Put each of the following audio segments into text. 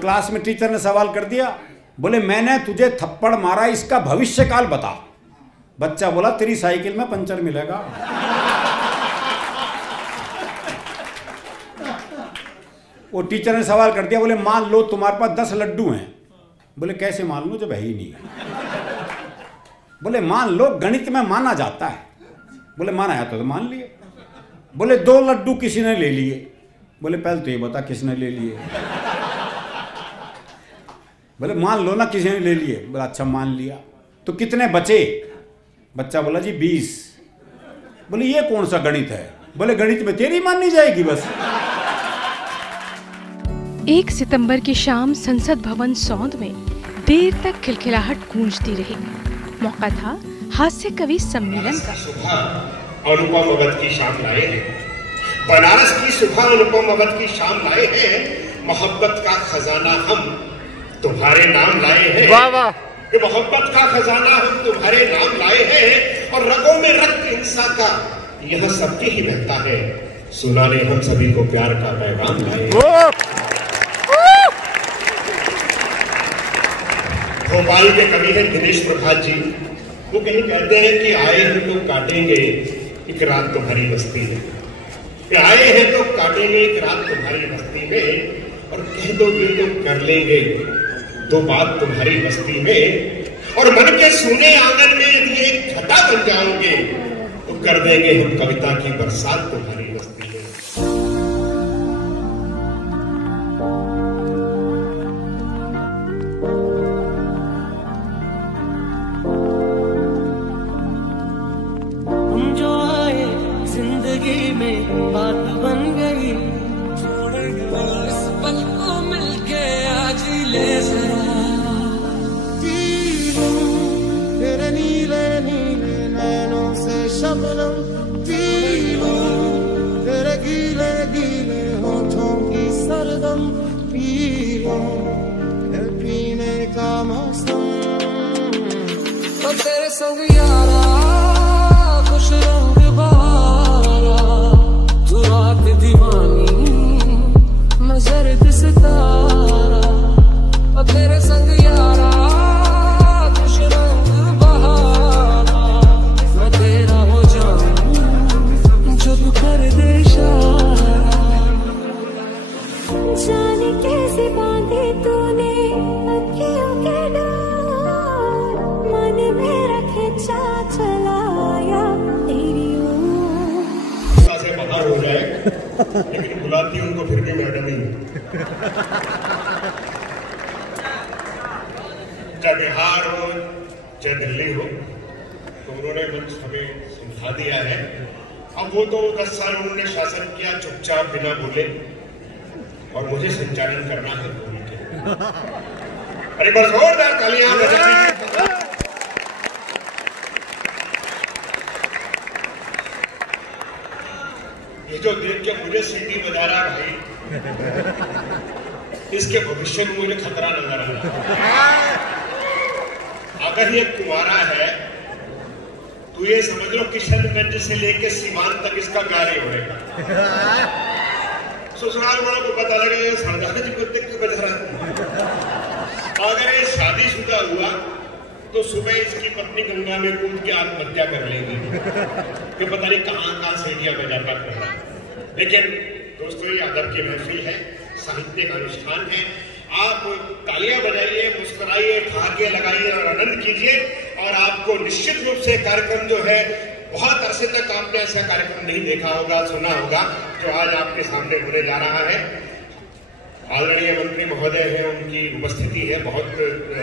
Class में teacher ने सवाल कर दिया, बोले मैंने तुझे थप्पड़ मारा, इसका भविष्य काल बता। बच्चा बोला तेरी साइकिल में पंचर मिलेगा। वो टीचर ने सवाल कर दिया, बोले मान लो तुम्हारे पास 10 लड्डू हैं। बोले कैसे मान लो जब है ही नहीं। बोले मान लो गणित में माना जाता है। बोले माना जाता तो मान लिए। बोले 2 लड्डू किसी ने ले लिए। बोले पहले तो ये बता किसने ले लिए। बोले मान लो ना किसी ने ले लिए। बोला अच्छा मान लिया, तो कितने बचे? बच्चा बोला जी 20। बोले ये कौन सा गणित है? बोले गणित में तेरी माननी जाएगी बस। 1 सितंबर की शाम संसद भवन सौंध में देर तक खिलखिलाहट गूंजती रही। मौका था हास्य कवि सम्मेलन का। अनुपम अवध की शाम लाए हैं, बनारस की सुबह अनुपम अवध की शाम लाए हैं। मोहब्बत का खजाना हम तुम्हारे नाम लाए हैं। वाह वाह। ये मोहब्बत का खजाना हम तुम्हारे नाम लाए हैं, और रगों में रक्त हिंसा का यह सबके ही बहता है। सुनाने हम सभी को प्यार का पैगाम लाए। भोपाल के कवि हैं दिनेश प्रभात जी। वो कहीं कहते हैं कि आए हैं तो काटेंगे एक रात तुम्हारी बस्ती में, आए हैं तो काटेंगे एक रात तुम्हारी बस्ती में, और कह दोगे तो कर लेंगे 2 बात तुम्हारी बस्ती में, और मन के सूने आंगन में यदि एक घटा बन जाओगे तो कर देंगे हम कविता की बरसात तुम्हारी बस्ती में। जिंदगी में बात बन गई, इस पल को मिलके आज ले जरा। तेरे नीले नीले नैनों से शबनम पीलो, तेरे गीले गीले होठों की सरदम पीलो, पीने का मौसम तो तेरे संग यारा खुश रंग दीवानी मैं जर्द सितारा, और तेरे संग यारा खुश रंग बहारा, मैं तेरा हो जाऊं जब कर दे इशारा। जाने कैसे बांधे तूने अखियों के डोर, मन में रखे चा चलाया तेरी बाहर हो जाए, लेकिन बुलाती उनको फिर भी मैडम ही। चाहे बिहार हो चाहे दिल्ली हो, तो उन्होंने मंच हमें समझा दिया है। अब वो तो 10 साल उन्होंने शासन किया चुपचाप बिना बोले, और मुझे संचालन करना है बोल के। अरे बस जोरदार तालियां बजा दीजिए। ये जो देख के मुझे सीटी बजा रहा भाई, इसके भविष्य में मुझे खतरा नजर आ रहा है। अगर ये कुंवारा है तो ये समझ लो किशनगंज से लेके सीवान तक इसका गाड़ी होएगा। ससुराल वालों को पता लगेगा ये सरदार जी को देख के बजा रहा है। अगर ये शादीशुदा हुआ तो सुबह इसकी पत्नी गंगा में कूद के आत्महत्या कर लेगी कि पता नहीं कहां से इंडिया में जाकर कर रहा है। लेकिन दोस्तों ये अदब की महफिल है, साहित्य का अनुष्ठान है। आप तालियां बजाइए, मुस्कुराइए, ठहाके लगाइए और आनंद कीजिए। और आपको निश्चित रूप से कार्यक्रम जो है, बहुत अरसे तक आपने ऐसा कार्यक्रम नहीं देखा होगा, सुना होगा, जो आज आपके सामने होने जा रहा है। आदरणीय मंत्री महोदय हैं, उनकी उपस्थिति है बहुत,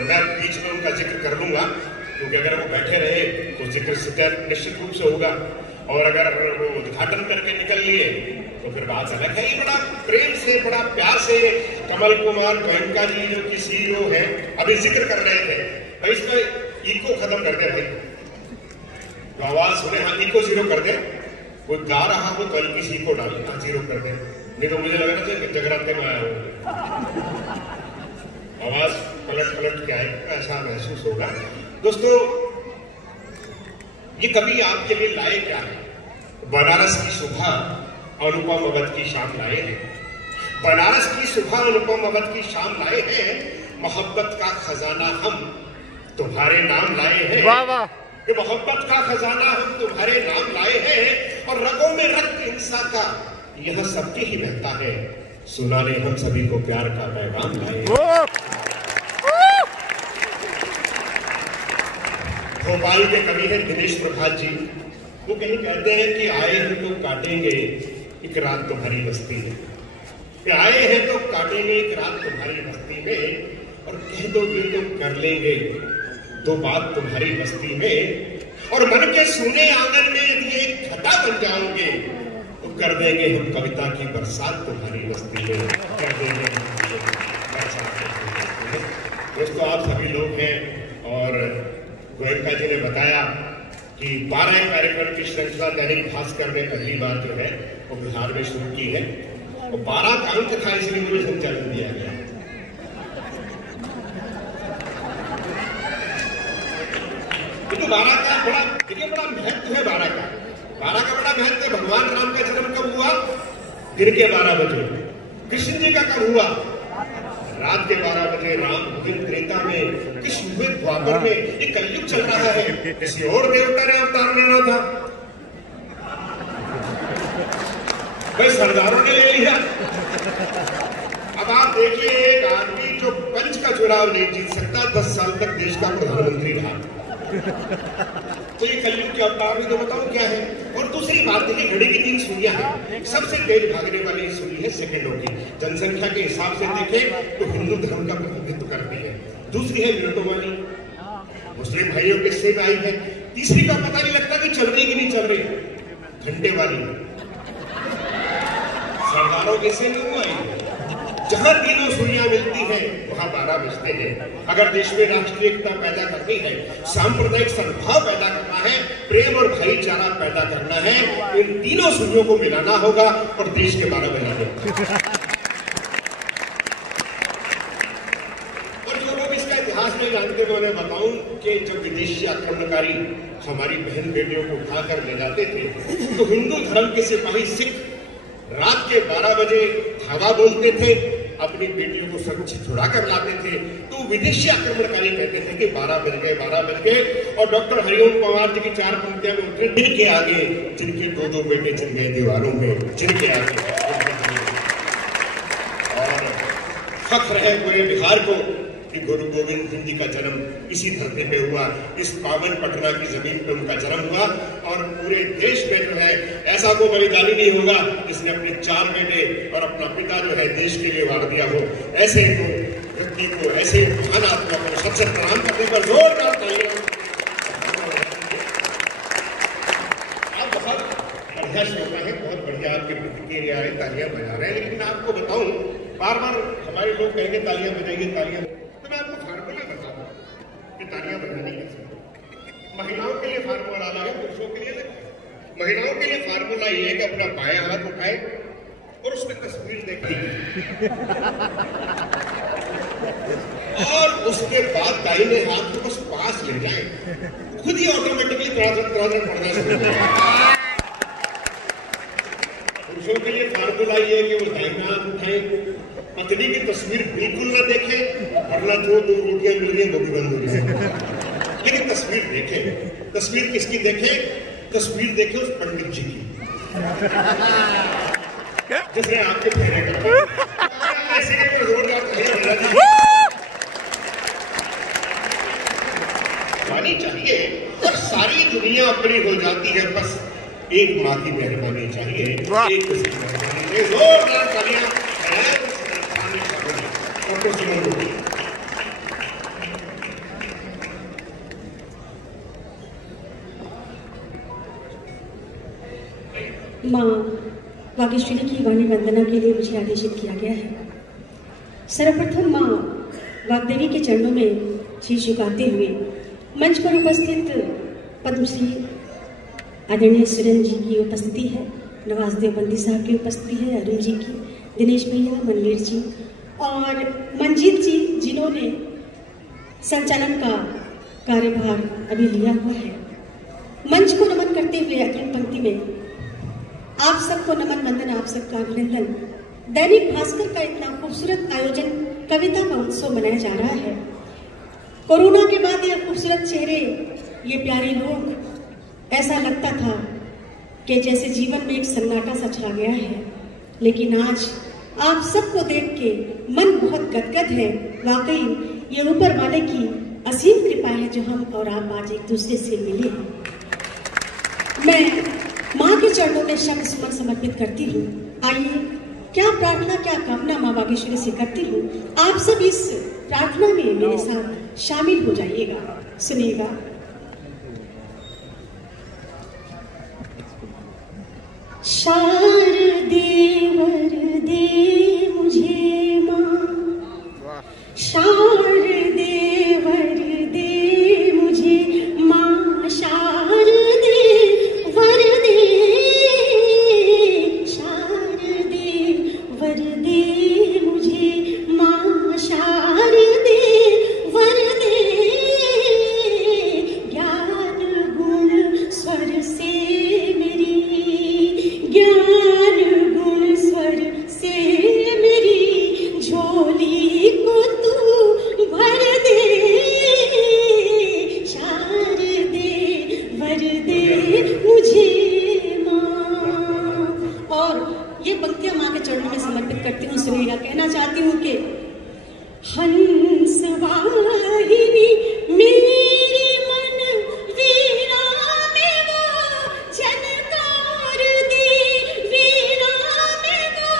मैं बीच में उनका जिक्र कर लूंगा, क्योंकि अगर वो बैठे रहे तो जिक्र निश्चित रूप से होगा, और अगर वो उद्घाटन करके निकल लिए तो फिर बात अलग है। ये बड़ा प्रेम से, बड़ा प्यार से कमल कुमार गोयनका जी जो कि CEO है, अभी जिक्र कर रहे थे भाई इसका इको खत्म कर दे भाई, तो आवाज सुने। हाँ इको 0 कर दे, वो गा रहा हो तो हल्की सी इको डाले, हाँ 0 कर दे, नहीं तो मुझे लग रहा था जगराते में आया हूँ, आवाज पलट के आएगा, ऐसा महसूस होगा। दोस्तों ये कभी आपके लिए लाए क्या है? बनारस की सुबह अनुपम अवध की शाम लाए हैं, बनारस की सुबह अनुपम अवध की शाम लाए हैं, मोहब्बत का खजाना हम तुम्हारे नाम लाए हैं। वाह वाह। ये मोहब्बत का खजाना हम तुम्हारे नाम लाए हैं, और रगों में रक्त हिंसा का यह सबके ही बहता है, सुनाने हम सभी को प्यार का पैगाम लाए। भोपाल के कवि हैं दिनेश प्रभात जी, वो कहीं कहते हैं कि आए हैं तो काटेंगे एक रात तुम्हारी बस्ती में, कि आए हैं तो काटेंगे एक रात तुम्हारी बस्ती में, और कह दोगे तो कर लेंगे दो बात तुम्हारी बस्ती में, और मन के सूने आंगन में यदि एक घटा बन जाओगे तो कर देंगे हम कविता की बरसात तुम्हारी बस्ती में, कर देंगे बरसात तुम्हारी बस्ती में। दोस्तों, आप सभी लोग हैं, और गोयनका जी ने बताया कि 12 कार्यक्रम की श्रृंखला दैनिक भास्कर ने पहली बार जो है वो बिहार में शुरू की है, और 12 का अंक था, इसलिए मुझे संचालन दिया गया। तो 12 का बड़ा, देखिए, बड़ा महत्व है 12 का। 12 का बड़ा महत्व है। भगवान राम का जन्म कब हुआ? दिन के 12 बजे। कृष्ण जी का कब हुआ? रात के 12 बजे। राम दिन त्रेता में, कृष्ण हुए द्वापर में। ये कलयुग चल रहा है, किसी और देवता ने अवतार लेना था, भाई सरदारों ने ले लिया। अब आप देखिए, एक आदमी जो पंच का चुनाव नहीं जीत सकता, 10 साल तक देश का प्रधानमंत्री रहा, तो ये कलयुग के अवतार में तो बताओ क्या है। और दूसरी बात देखिए, घड़ी की 3 सुइयां हैं, सबसे तेज भागने वाली सुई है सेकंडों की। जनसंख्या के हिसाब से देखें तो हिंदू धर्म का प्रतिनिधित्व करती है। दूसरी है मिनटों वाली, मुस्लिम भाइयों के हिस्से में आई है। तीसरी का पता नहीं लगता कि चल रही कि नहीं चल रही, घंटे वाली, सरदारों के हिस्से में आई है। जहां तीनों सुइयां मिलती हैं वहां 12 बजते हैं। अगर देश में राष्ट्रीय एकता पैदा करनी है, सांप्रदायिक सद्भाव पैदा करना है, प्रेम और भाईचारा पैदा करना है, तो इन तीनों सुइयों को मिलाना होगा और देश के 12 बजाने। और जो लोग इसका इतिहास में जानते हैं, मैं बताऊं कि जब विदेशी आक्रमणकारी हमारी बहन बेटियों को उठाकर ले जाते थे, तो हिंदू धर्म के सिपाही सिख रात के 12 बजे धावा बोलते थे, अपनी बेटियों को सुरक्षित छुड़ा कर लाते थे। तो विदेशी आक्रमणकारी कहते थे कि 12 बज गए, 12 बज गए। और डॉक्टर हरिओम पंवार जी की 4 पंक्तियां में उठे, जिनके आगे जिनके 2-2 बेटे चल गए दीवारों में, जिनके आगे। और फख्र है पूरे बिहार को कि गुरु गोविंद सिंह जी का जन्म इसी धरती पे हुआ, इस पावन पटना की जमीन पे उनका जन्म हुआ। और पूरे देश में जो है ऐसा कोई बलिदानी नहीं होगा जिसने अपने 4 बेटे और अपना पिता जो है देश के लिए वार दिया हो। ऐसे को व्यक्ति को, ऐसे महान आत्मा को सबसे प्रणाम करने पर जोरदार तालियां। आप बहुत बढ़िया श्रोता है, बहुत बढ़िया आपके प्रतिक्रिया है, तालियां बजा रहे हैं। लेकिन आपको बताऊं, बार बार हमारे लोग कहेंगे तालियां बजाइए, तालियां, तो मैं आपको फार्मूला बताऊं कि तालियां बजानी कैसे। महिलाओं के लिए फार्मूला अलग है, पुरुषों के लिए अलग है। महिलाओं के लिए फार्मूला ये है कि अपना बायां हाथ उठाए और उसमें तस्वीर देखें, और उसके बाद दाहिने हाथ को बस पास ले जाए, खुद ही ऑटोमेटिकली थोड़ा पड़ना शुरू हो जाए। पुरुषों के लिए फार्मूला ये है कि वो दाहिना हाथ उठाए, पत्नी की तस्वीर बिल्कुल ना देखे, वरना जो 2 रोटियां मिल रही है वो भी बंद हो जाए। लेकिन तस्वीर देखें। तस्वीर किसकी देखें? तस्वीर देखें उस पंडित जी की जिसने आपके फेरे कर मानी चाहिए, और सारी दुनिया अपनी हो जाती है, बस एक माँ की मेहरबानी चाहिए। एक जोरदार तालियां डॉक्टर सुमन गोटी। माँ वागीश्वरी की वाणी वंदना के लिए मुझे आदेशित किया गया है। सर्वप्रथम माँ वाग्देवी के चरणों में शीश झुकाते हुए मंच पर उपस्थित पद्मश्री आदरणीय सुरेंद्र जी की उपस्थिति है, नवाज देवबंदी साहब की उपस्थिति है, अरुण जी की, दिनेश भैया, मनवीर जी और मंजीत जी, जिन्होंने संचालन का कार्यभार अभी लिया हुआ है। मंच को नमन करते हुए अग्रिम पंक्ति में आप सबको नमन वंदन, आप सबका अभिनंदन। दैनिक भास्कर का इतना खूबसूरत आयोजन कविता का उत्सव मनाया जा रहा है। कोरोना के बाद ये खूबसूरत चेहरे, ये प्यारे लोग, ऐसा लगता था कि जैसे जीवन में एक सन्नाटा सा छा गया है। लेकिन आज आप सबको देख के मन बहुत गदगद है। वाकई ये ऊपर वाले की असीम कृपा है जो हम और आप आज एक दूसरे से मिले हैं। मैं माँ के चरणों में शब्द सुमन समर्पित करती हूँ। आइए, क्या प्रार्थना क्या कामना माँ बागेश्वरी से करती हूँ। आप सब इस प्रार्थना में मेरे साथ शामिल हो जाइएगा, सुनिएगा। शारदे वरदे मुझे माँ, शारदे वरदे मुझे माँ, शारदे वरदे, शारदे वरदे मुझे माँ, शारदे वरदे, ज्ञान गुण स्वर से मेरी, ज्ञान गुण स्वर से मेरी झोली को तू भर दे, शारदे वरदे मुझे माँ। और ये पंक्तियां माँ के चरणों में समर्पित करती हूँ, सुनिएगा। कहना चाहती हूँ कि हंस वाहिनी मेरी मन वीणा में वो झनकार दी, वीणा में वो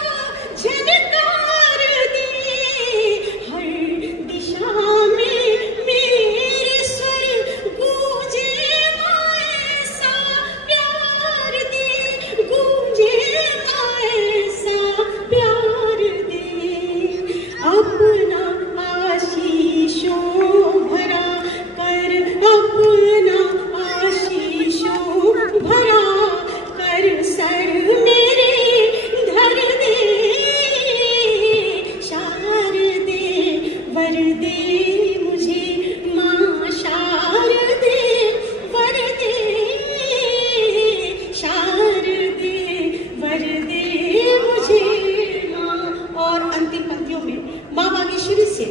झनकार दी, हर दिशा में मेरे स्वर गूंजे ऐसा प्यार दे, गूंजे ऐसा प्यार दे, अपना आशीषों भरा कर, अपना आशीषों भरा कर सर मेरे धर दे, शारदे वरदे मुझे माँ, शारदे वरदे, शारदे वरदे मुझे माँ। और अंतिम पंक्तियों में माँ बागेश्वरी से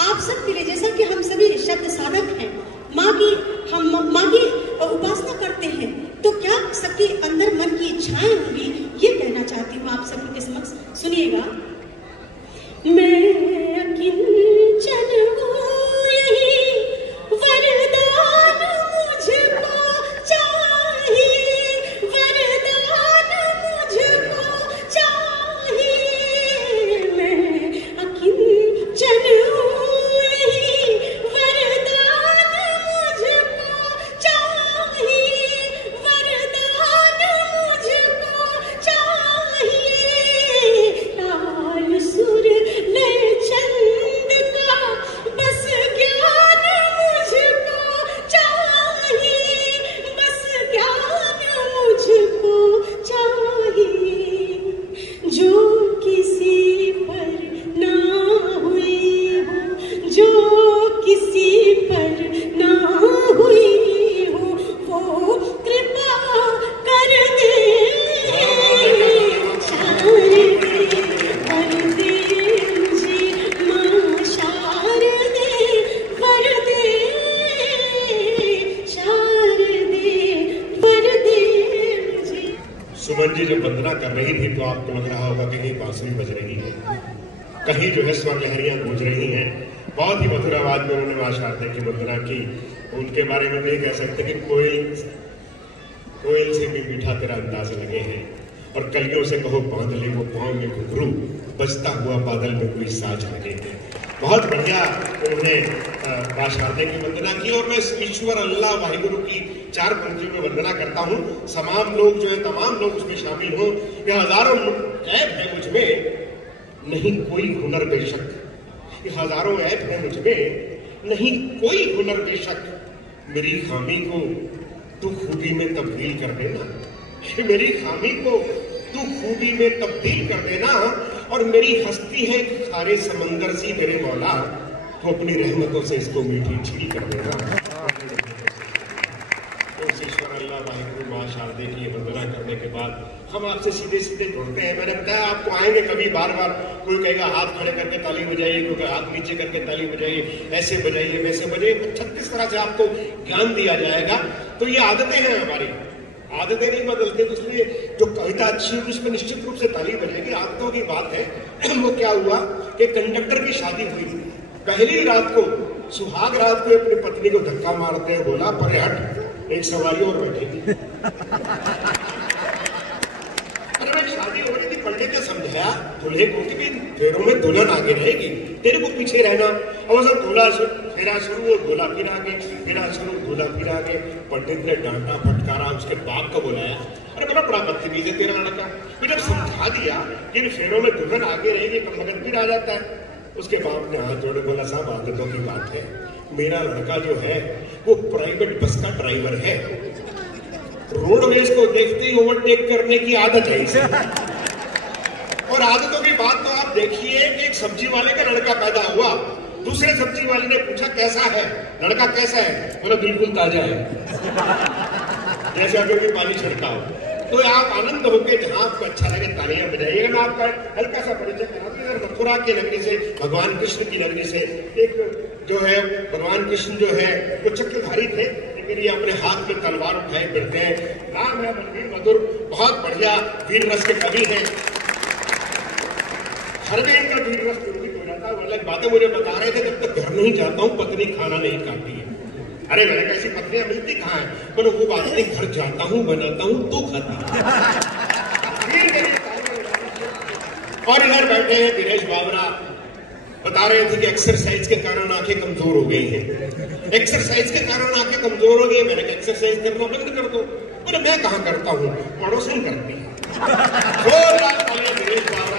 आप सबके लिए, जैसा कि हम सभी शब्द साधक हैं, हम माँ की उपासना करते हैं, तो क्या सबके अंदर मन की इच्छाएं होंगी, ये कहना चाहती हूँ आप सभी के समक्ष, सुनिएगा। मैं अकिंचन हूँ यही वरदान मुझको चाहिए, वरदान मुझको चाहिए, मैं अकिंचन हूँ यही वरदान मुझको चाहिए, वरदान मुझको चाहिए, ताल सुर लय छंद का बस ज्ञान मुझको चाहिए, बस ज्ञान मुझको चाहिए, जो किसी पर ना हुई हो, जो किसी पर ना हुई हो, वो कृपा कर दे, शारदे वरदे मुझे माँ, शारदे वरदे, शारदे वरदे मुझे। सुमन जी जब वंदना कर रही थी तो आपको लग रहा होगा कि कहीं बांसुरी बज रही है, कहीं जो है स्वर लहरियां गूंज रही हैं। बहुत ही मधुर आवाज में उन्होंने मां शारदा की वंदना की। उनके बारे में भी कह सकते कि कोयल से भी मीठा तेरा अंदाज लगे हैं, और कलियों से कहो बांध ले वो पाँव में घुघरू, बजता हुआ बादल में कोई साज लगे हैं। बहुत बढ़िया उन्होंने मां शारदा की वंदना की। और मैं ईश्वर अल्लाह वाहिगुरु की 4 पंक्तियों में वंदना करता हूँ। तमाम लोग जो है, तमाम लोग उसमें शामिल हो। ये हजारों ऐप है मुझ में, नहीं कोई हुनर बेशक, ये हजारों ऐप है मुझ में, नहीं कोई हुनर बेशक, मेरी खामी को तू खूबी में तब्दील कर देना, मेरी खामी को तू खूबी में तब्दील कर देना, और मेरी हस्ती है खारे समंदर सी मेरे मौला, तो अपनी रहमतों से इसको मीठी झील कर देना। ईश्वर अल्लाह वाहिगुरु मां शारदे की वंदना करने के बाद हम आपसे सीधे सीधे जुड़ते हैं। मैंने बताया आपको आएंगे कभी बार बार, कोई कहेगा हाथ खड़े करके ताली बजाइए, कोई कहेगा हाथ नीचे करके ताली बजाइए, ऐसे बजाइए वैसे बजाइए, 36 तरह से आपको ज्ञान दिया जाएगा। तो ये आदतें हैं हमारी, आदतें नहीं बदलते, तो इसलिए जो कविता अच्छी होगी उसमें निश्चित रूप से ताली बजेगी। आदतों की बात है। वो क्या हुआ कि कंडक्टर की शादी हुई थी, पहली रात को सुहाग रात को अपनी पत्नी को धक्का मारते हुए बोला, परे हट, एक सवारी और बैठेगी। शादी हो रही थी, पंडित ने समझाया दूल्हे को कि फेरों में दुल्हन आगे रहेगी, तेरे को पीछे रहना। अब सब दूल्हा फेरा शुरू हो, दूल्हा फिर आगे, फेरा शुरू, दूल्हा फिर आगे। पंडित ने डांटा फटकारा, उसके बाप को बुलाया, अरे बोला बड़ा बदतमीज है तेरा लड़का। फिर जब समझा दिया कि फेरों में दुल्हन आगे रहेगी तो मगन फिर आ जाता है। उसके बाप ने हाथ जोड़े बोला, साहब आदतों की बात है, मेरा लड़का जो है वो प्राइवेट बस का ड्राइवर है, रोडवेज को देखते ही ओवरटेक करने की आदत है इसे। और आदतों की बात तो आप देखिए कि एक सब्जी वाले का लड़का पैदा हुआ, दूसरे सब्जी वाले ने पूछा कैसा है लड़का, कैसा है, बोला बिल्कुल ताजा है, जैसे अभी भी पानी छिड़का हो। तो आप आनंद होकर जहां आपको अच्छा लगे तालियां बजाइएगा। मैं आपका हल्का सा परिचय करा दूं, मथुरा की नगरी से, भगवान कृष्ण की नगरी से, एक जो है भगवान कृष्ण जो है वो चक्रधारी थे, लेकिन ये अपने हाथ में तलवार उठाए फिरते हैं। नाम है बलवीर मधुर, बहुत बढ़िया वीर रस के कवि हैं। हर दिन का वीर रस पूर्वित हो जाता है। वो अलग बातें मुझे बता रहे थे, जब तक घर नहीं जाता हूँ पत्नी खाना नहीं खाती है। अरे मैंने कैसी पत्नियां मिलती कहाँ है, बोलो वो बात नहीं, घर जाता हूँ बनाता हूँ तो खाती। और इधर बैठे हैं दिनेश बाबरा, बता रहे थे कि एक्सरसाइज के कारण आंखें कमजोर हो गई हैं, एक्सरसाइज के कारण आंखें कमजोर हो गई। मैंने एक्सरसाइज करना बंद कर दो, बोले मैं कहाँ करता हूँ, पड़ोसन करती है। दिनेश बाबरा।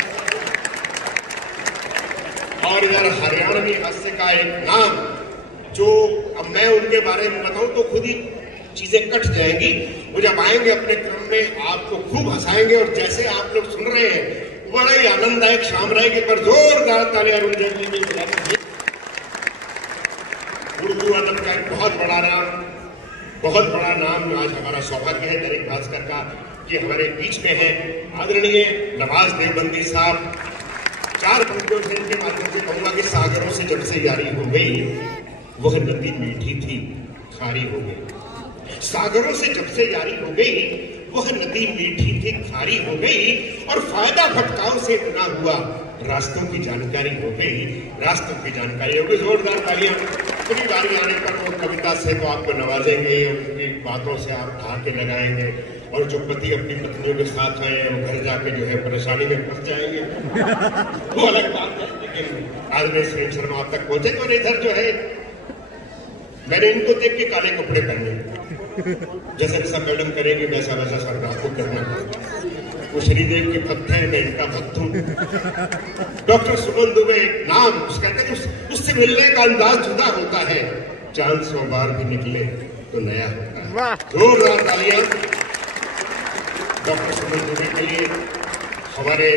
और इधर हरियाणवी हास्य का एक नाम, जो अब मैं उनके बारे में बताऊं तो खुद ही चीजें कट जाएंगी। वो जब आएंगे अपने क्रम में आपको खूब हंसाएंगे, और जैसे आप लोग सुन रहे हैं बड़ा ही आनंददायक शाम रहेगी। पर जोरदार तालियां अरुण जेटली में बुलाएंगे। उर्दू अदब का एक बहुत बड़ा नाम आज हमारा सौभाग्य है दैनिक भास्कर का कि हमारे बीच में है आदरणीय नवाज देवबंदी साहब। 4 पंक्तियों से इनके माध्यम से कहूंगा कि सागरों से जब से यारी हो गई, वह नदी मीठी थी खारी हो गई। सागरों से जब से यारी हो गई, वह नदी मीठी थी खारी हो गई। और फायदा भटकाव से इतना हुआ, रास्तों की जानकारी हो गई, रास्तों की जानकारी हो गई। जोरदार तालियां। पूरी बारी आने पर वो कविता से तो आपको नवाजेंगे, उनकी बातों से आप ठहाके लगाएंगे। और जो पति अपनी पत्नियों के साथ आए हैं, वो घर जाके जो है परेशानी में फंस जाएंगे, वो अलग बात है। लेकिन आज में श्री शर्मा आप तक पहुंचे। और इधर जो है मैंने इनको देख के काले कपड़े पहने, जैसे जैसा मैडम करेंगे वैसा वैसा सरकार को करना पड़ेगा। वो श्रीदेव के भक्त हैं, मैं इनका भक्त हूँ। डॉक्टर सुमन दुबे नाम, कहते हैं उससे मिलने का अंदाज जुदा होता है, चांद 100 बार भी निकले तो नया होता है। जोरदार तालियां डॉक्टर सुमन दुबे के लिए। हमारे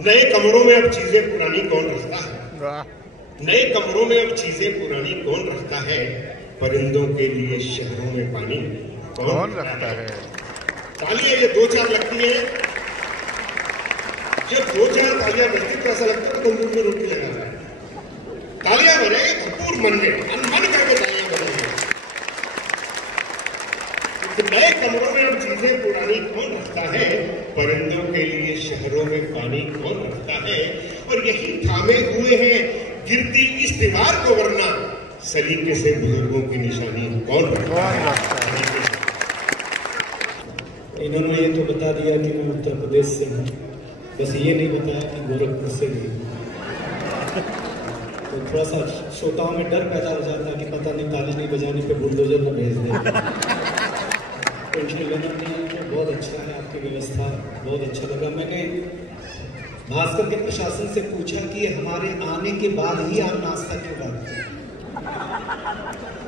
नए कमरों में अब चीजें पुरानी कौन रखता है, नए कमरों में अब चीजें पुरानी कौन रखता है, परिंदों के लिए शहरों में पानी कौन रखता है। तालियां ये 2-4 लगती है, जब 2-4 तालियां बजती तो ऐसा लगता है तंदूर में रोटी लगा रहा है। तालियां बने भरपूर मन में, मन करके तालियां बने। नए कमरों में अब चीजें पुरानी कौन रखता है, परिंदों के लिए शहरों में पानी कौन रखता है। और यही थामे हुए हैं गिरती इस दीवार को, वरना सलीके से बुजुर्गों की निशानी कौन रखता है। इन्होंने ये तो बता दिया कि मैं उत्तर प्रदेश से हूँ, बस ये नहीं बताया कि गोरखपुर से भी। तो थोड़ा सा श्रोताओं में डर पैदा हो जाता कि पता नहीं ताली नहीं बजाने पे बुलडोजर न भेज दे। टेंशन लेना नहीं है, बहुत अच्छा है आपकी व्यवस्था, बहुत अच्छा लगा। मैंने भास्कर के प्रशासन से पूछा कि हमारे आने के बाद ही आप नाश्ता क्यों करते हैं,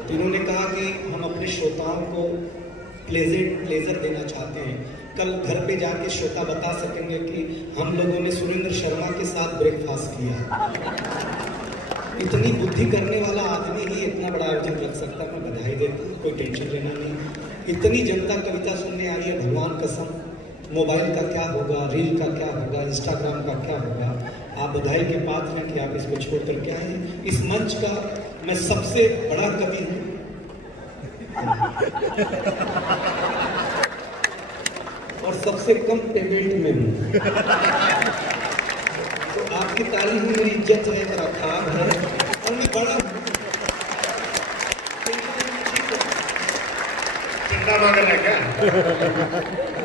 तो इन्होंने कहा कि हम अपने श्रोताओं को प्लेजर देना चाहते हैं। कल घर पे जाके श्रोता बता सकेंगे कि हम लोगों ने सुरेंद्र शर्मा के साथ ब्रेकफास्ट किया। इतनी बुद्धि करने वाला आदमी ही इतना बड़ा आयोजन रख सकता है। मैं बधाई देता हूँ, कोई टेंशन लेना नहीं। इतनी जनता कविता सुनने आई है, भगवान कसम। मोबाइल का क्या होगा, रील का क्या होगा, इंस्टाग्राम का क्या होगा। आप बधाई के पात्र हैं कि आप इसको छोड़ कर के आए हैं। इस मंच का मैं सबसे बड़ा कवि हूँ और सबसे कम पेमेंट में हूँ, तो आपकी तारीफ में मेरी इज्जत है, मेरा काम है और मैं बड़ा हूँ। चिंता मांग रहा है क्या?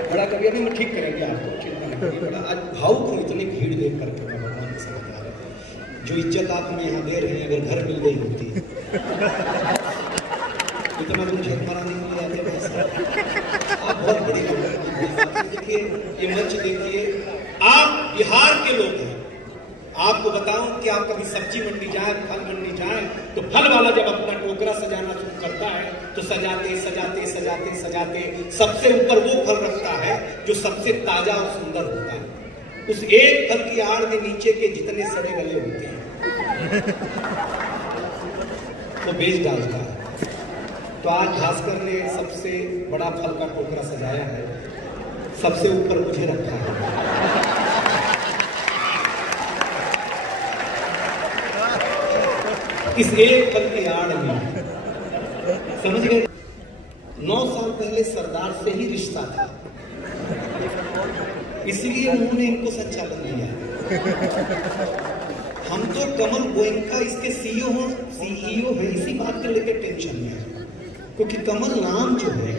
बड़ा कभी नहीं, मैं ठीक करेंगे आपको, चिंता नहीं करिए। बड़ा आज भावुक हूँ इतनी भीड़ देख करके, मैं भगवान के समझ आ रहा है। जो इज्जत आप हमें यहाँ दे रहे हैं, अगर घर मिल गई होती इतना तो मुझे हमारा नहीं मिल जाते पैसा। आप बहुत बड़ी बात देखिए, ये मंच देखिए, आप बिहार के लोग हैं। आपको बताऊं कि आप कभी सब्जी मंडी जाए, फल मंडी जाए, तो फल वाला जब अपना टोकरा सजाना शुरू करता है तो सजाते सजाते सजाते सजाते सबसे ऊपर वो फल रखता है जो सबसे ताजा और सुंदर होता है। उस एक फल की आड़ में नीचे के जितने सड़े गले होते हैं वो बेच डालता है। तो आज भास्कर ने सबसे बड़ा फल का टोकरा सजाया है, सबसे ऊपर मुझे रखा है। इस एक पल की आड़ में समझ गए, 9 साल पहले सरदार से ही रिश्ता था, इसलिए उन्होंने इनको संचालन दिया। हम तो कमल गोयनका इसके सीईओ हैं, इसी बात को लेकर टेंशन में है, क्योंकि कमल नाम जो है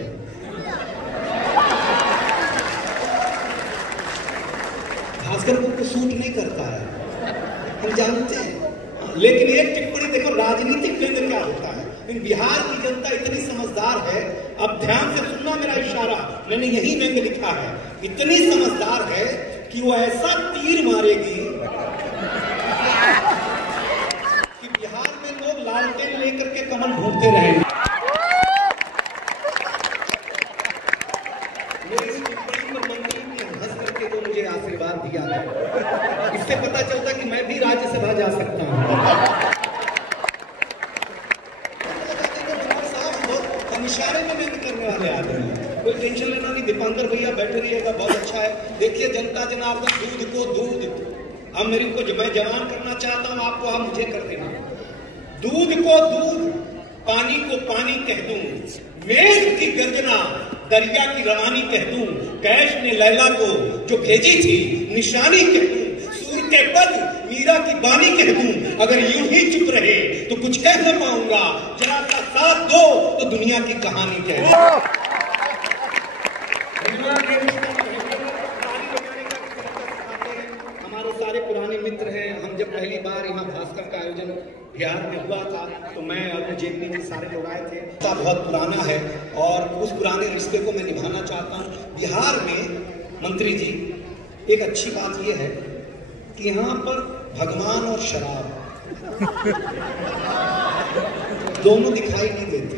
भास्कर को सूट नहीं करता है, हम जानते हैं। लेकिन एक टिप्पणी देखो, राजनीतिक व्यंग्य क्या होता है। लेकिन बिहार की जनता इतनी समझदार है, अब ध्यान से सुनना मेरा इशारा, मैंने यही व्यंग्य लिखा है। इतनी समझदार है कि वो ऐसा तीर मारेगी कि बिहार में लोग लालटेन लेकर के कमल ढूंढते रहेंगे। मेरी इस टिप्पणी पर मंत्री ने हंस करके तो मुझे आशीर्वाद दिया है, इससे पता चलता कि मैं भी राज्यसभा जा सकता हूँ। हम इशारे में नहीं करने वाले आदमी, कोई टेंशन लेना नहीं। दीपांकर भैया बैठे रहिएगा, बहुत अच्छा है। देखिए जनता जनार्दन, दूध को दूध, अब मेरी को मैं जवान करना चाहता हूँ, आपको आप मुझे कर देना। दूध को दूध, पानी को पानी कह दूं, मेघ की गर्जना दरिया की रवानी कह दूं, कैश ने लैला को जो भेजी थी निशानी कह दूं, सूर के पद मीरा की बानी कह दूं। अगर यूं ही चुप रहे तो कुछ कह न पाऊंगा, जरा सा साथ दो तो दुनिया की कहानी कह दूं। हमारे सारे पुराने मित्र हैं। हम जब पहली बार यहाँ भास्कर का आयोजन बिहार में हुआ था तो मैं और जेपी जी सारे लोग आए थे। बहुत पुराना है और उस पुराने रिश्ते को मैं निभाना चाहता हूँ। बिहार में मंत्री जी एक अच्छी बात यह है कि यहाँ पर भगवान और शराब दोनों दिखाई नहीं देते,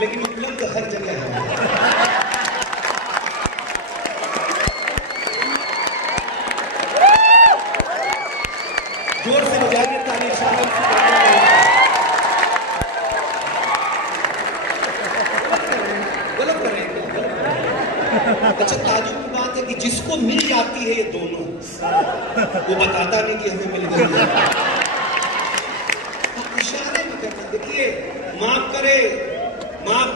लेकिन उपलब्ध हर जगह है। जोर से बजाइए ताली, शामिल गलत कर रहे हैं। अच्छा, ताजुब की बात है कि जिसको मिल जाती है ये दोनों, वो बताता नहीं कि हमें मिल गई है। इशारे में कहते, देखिए माफ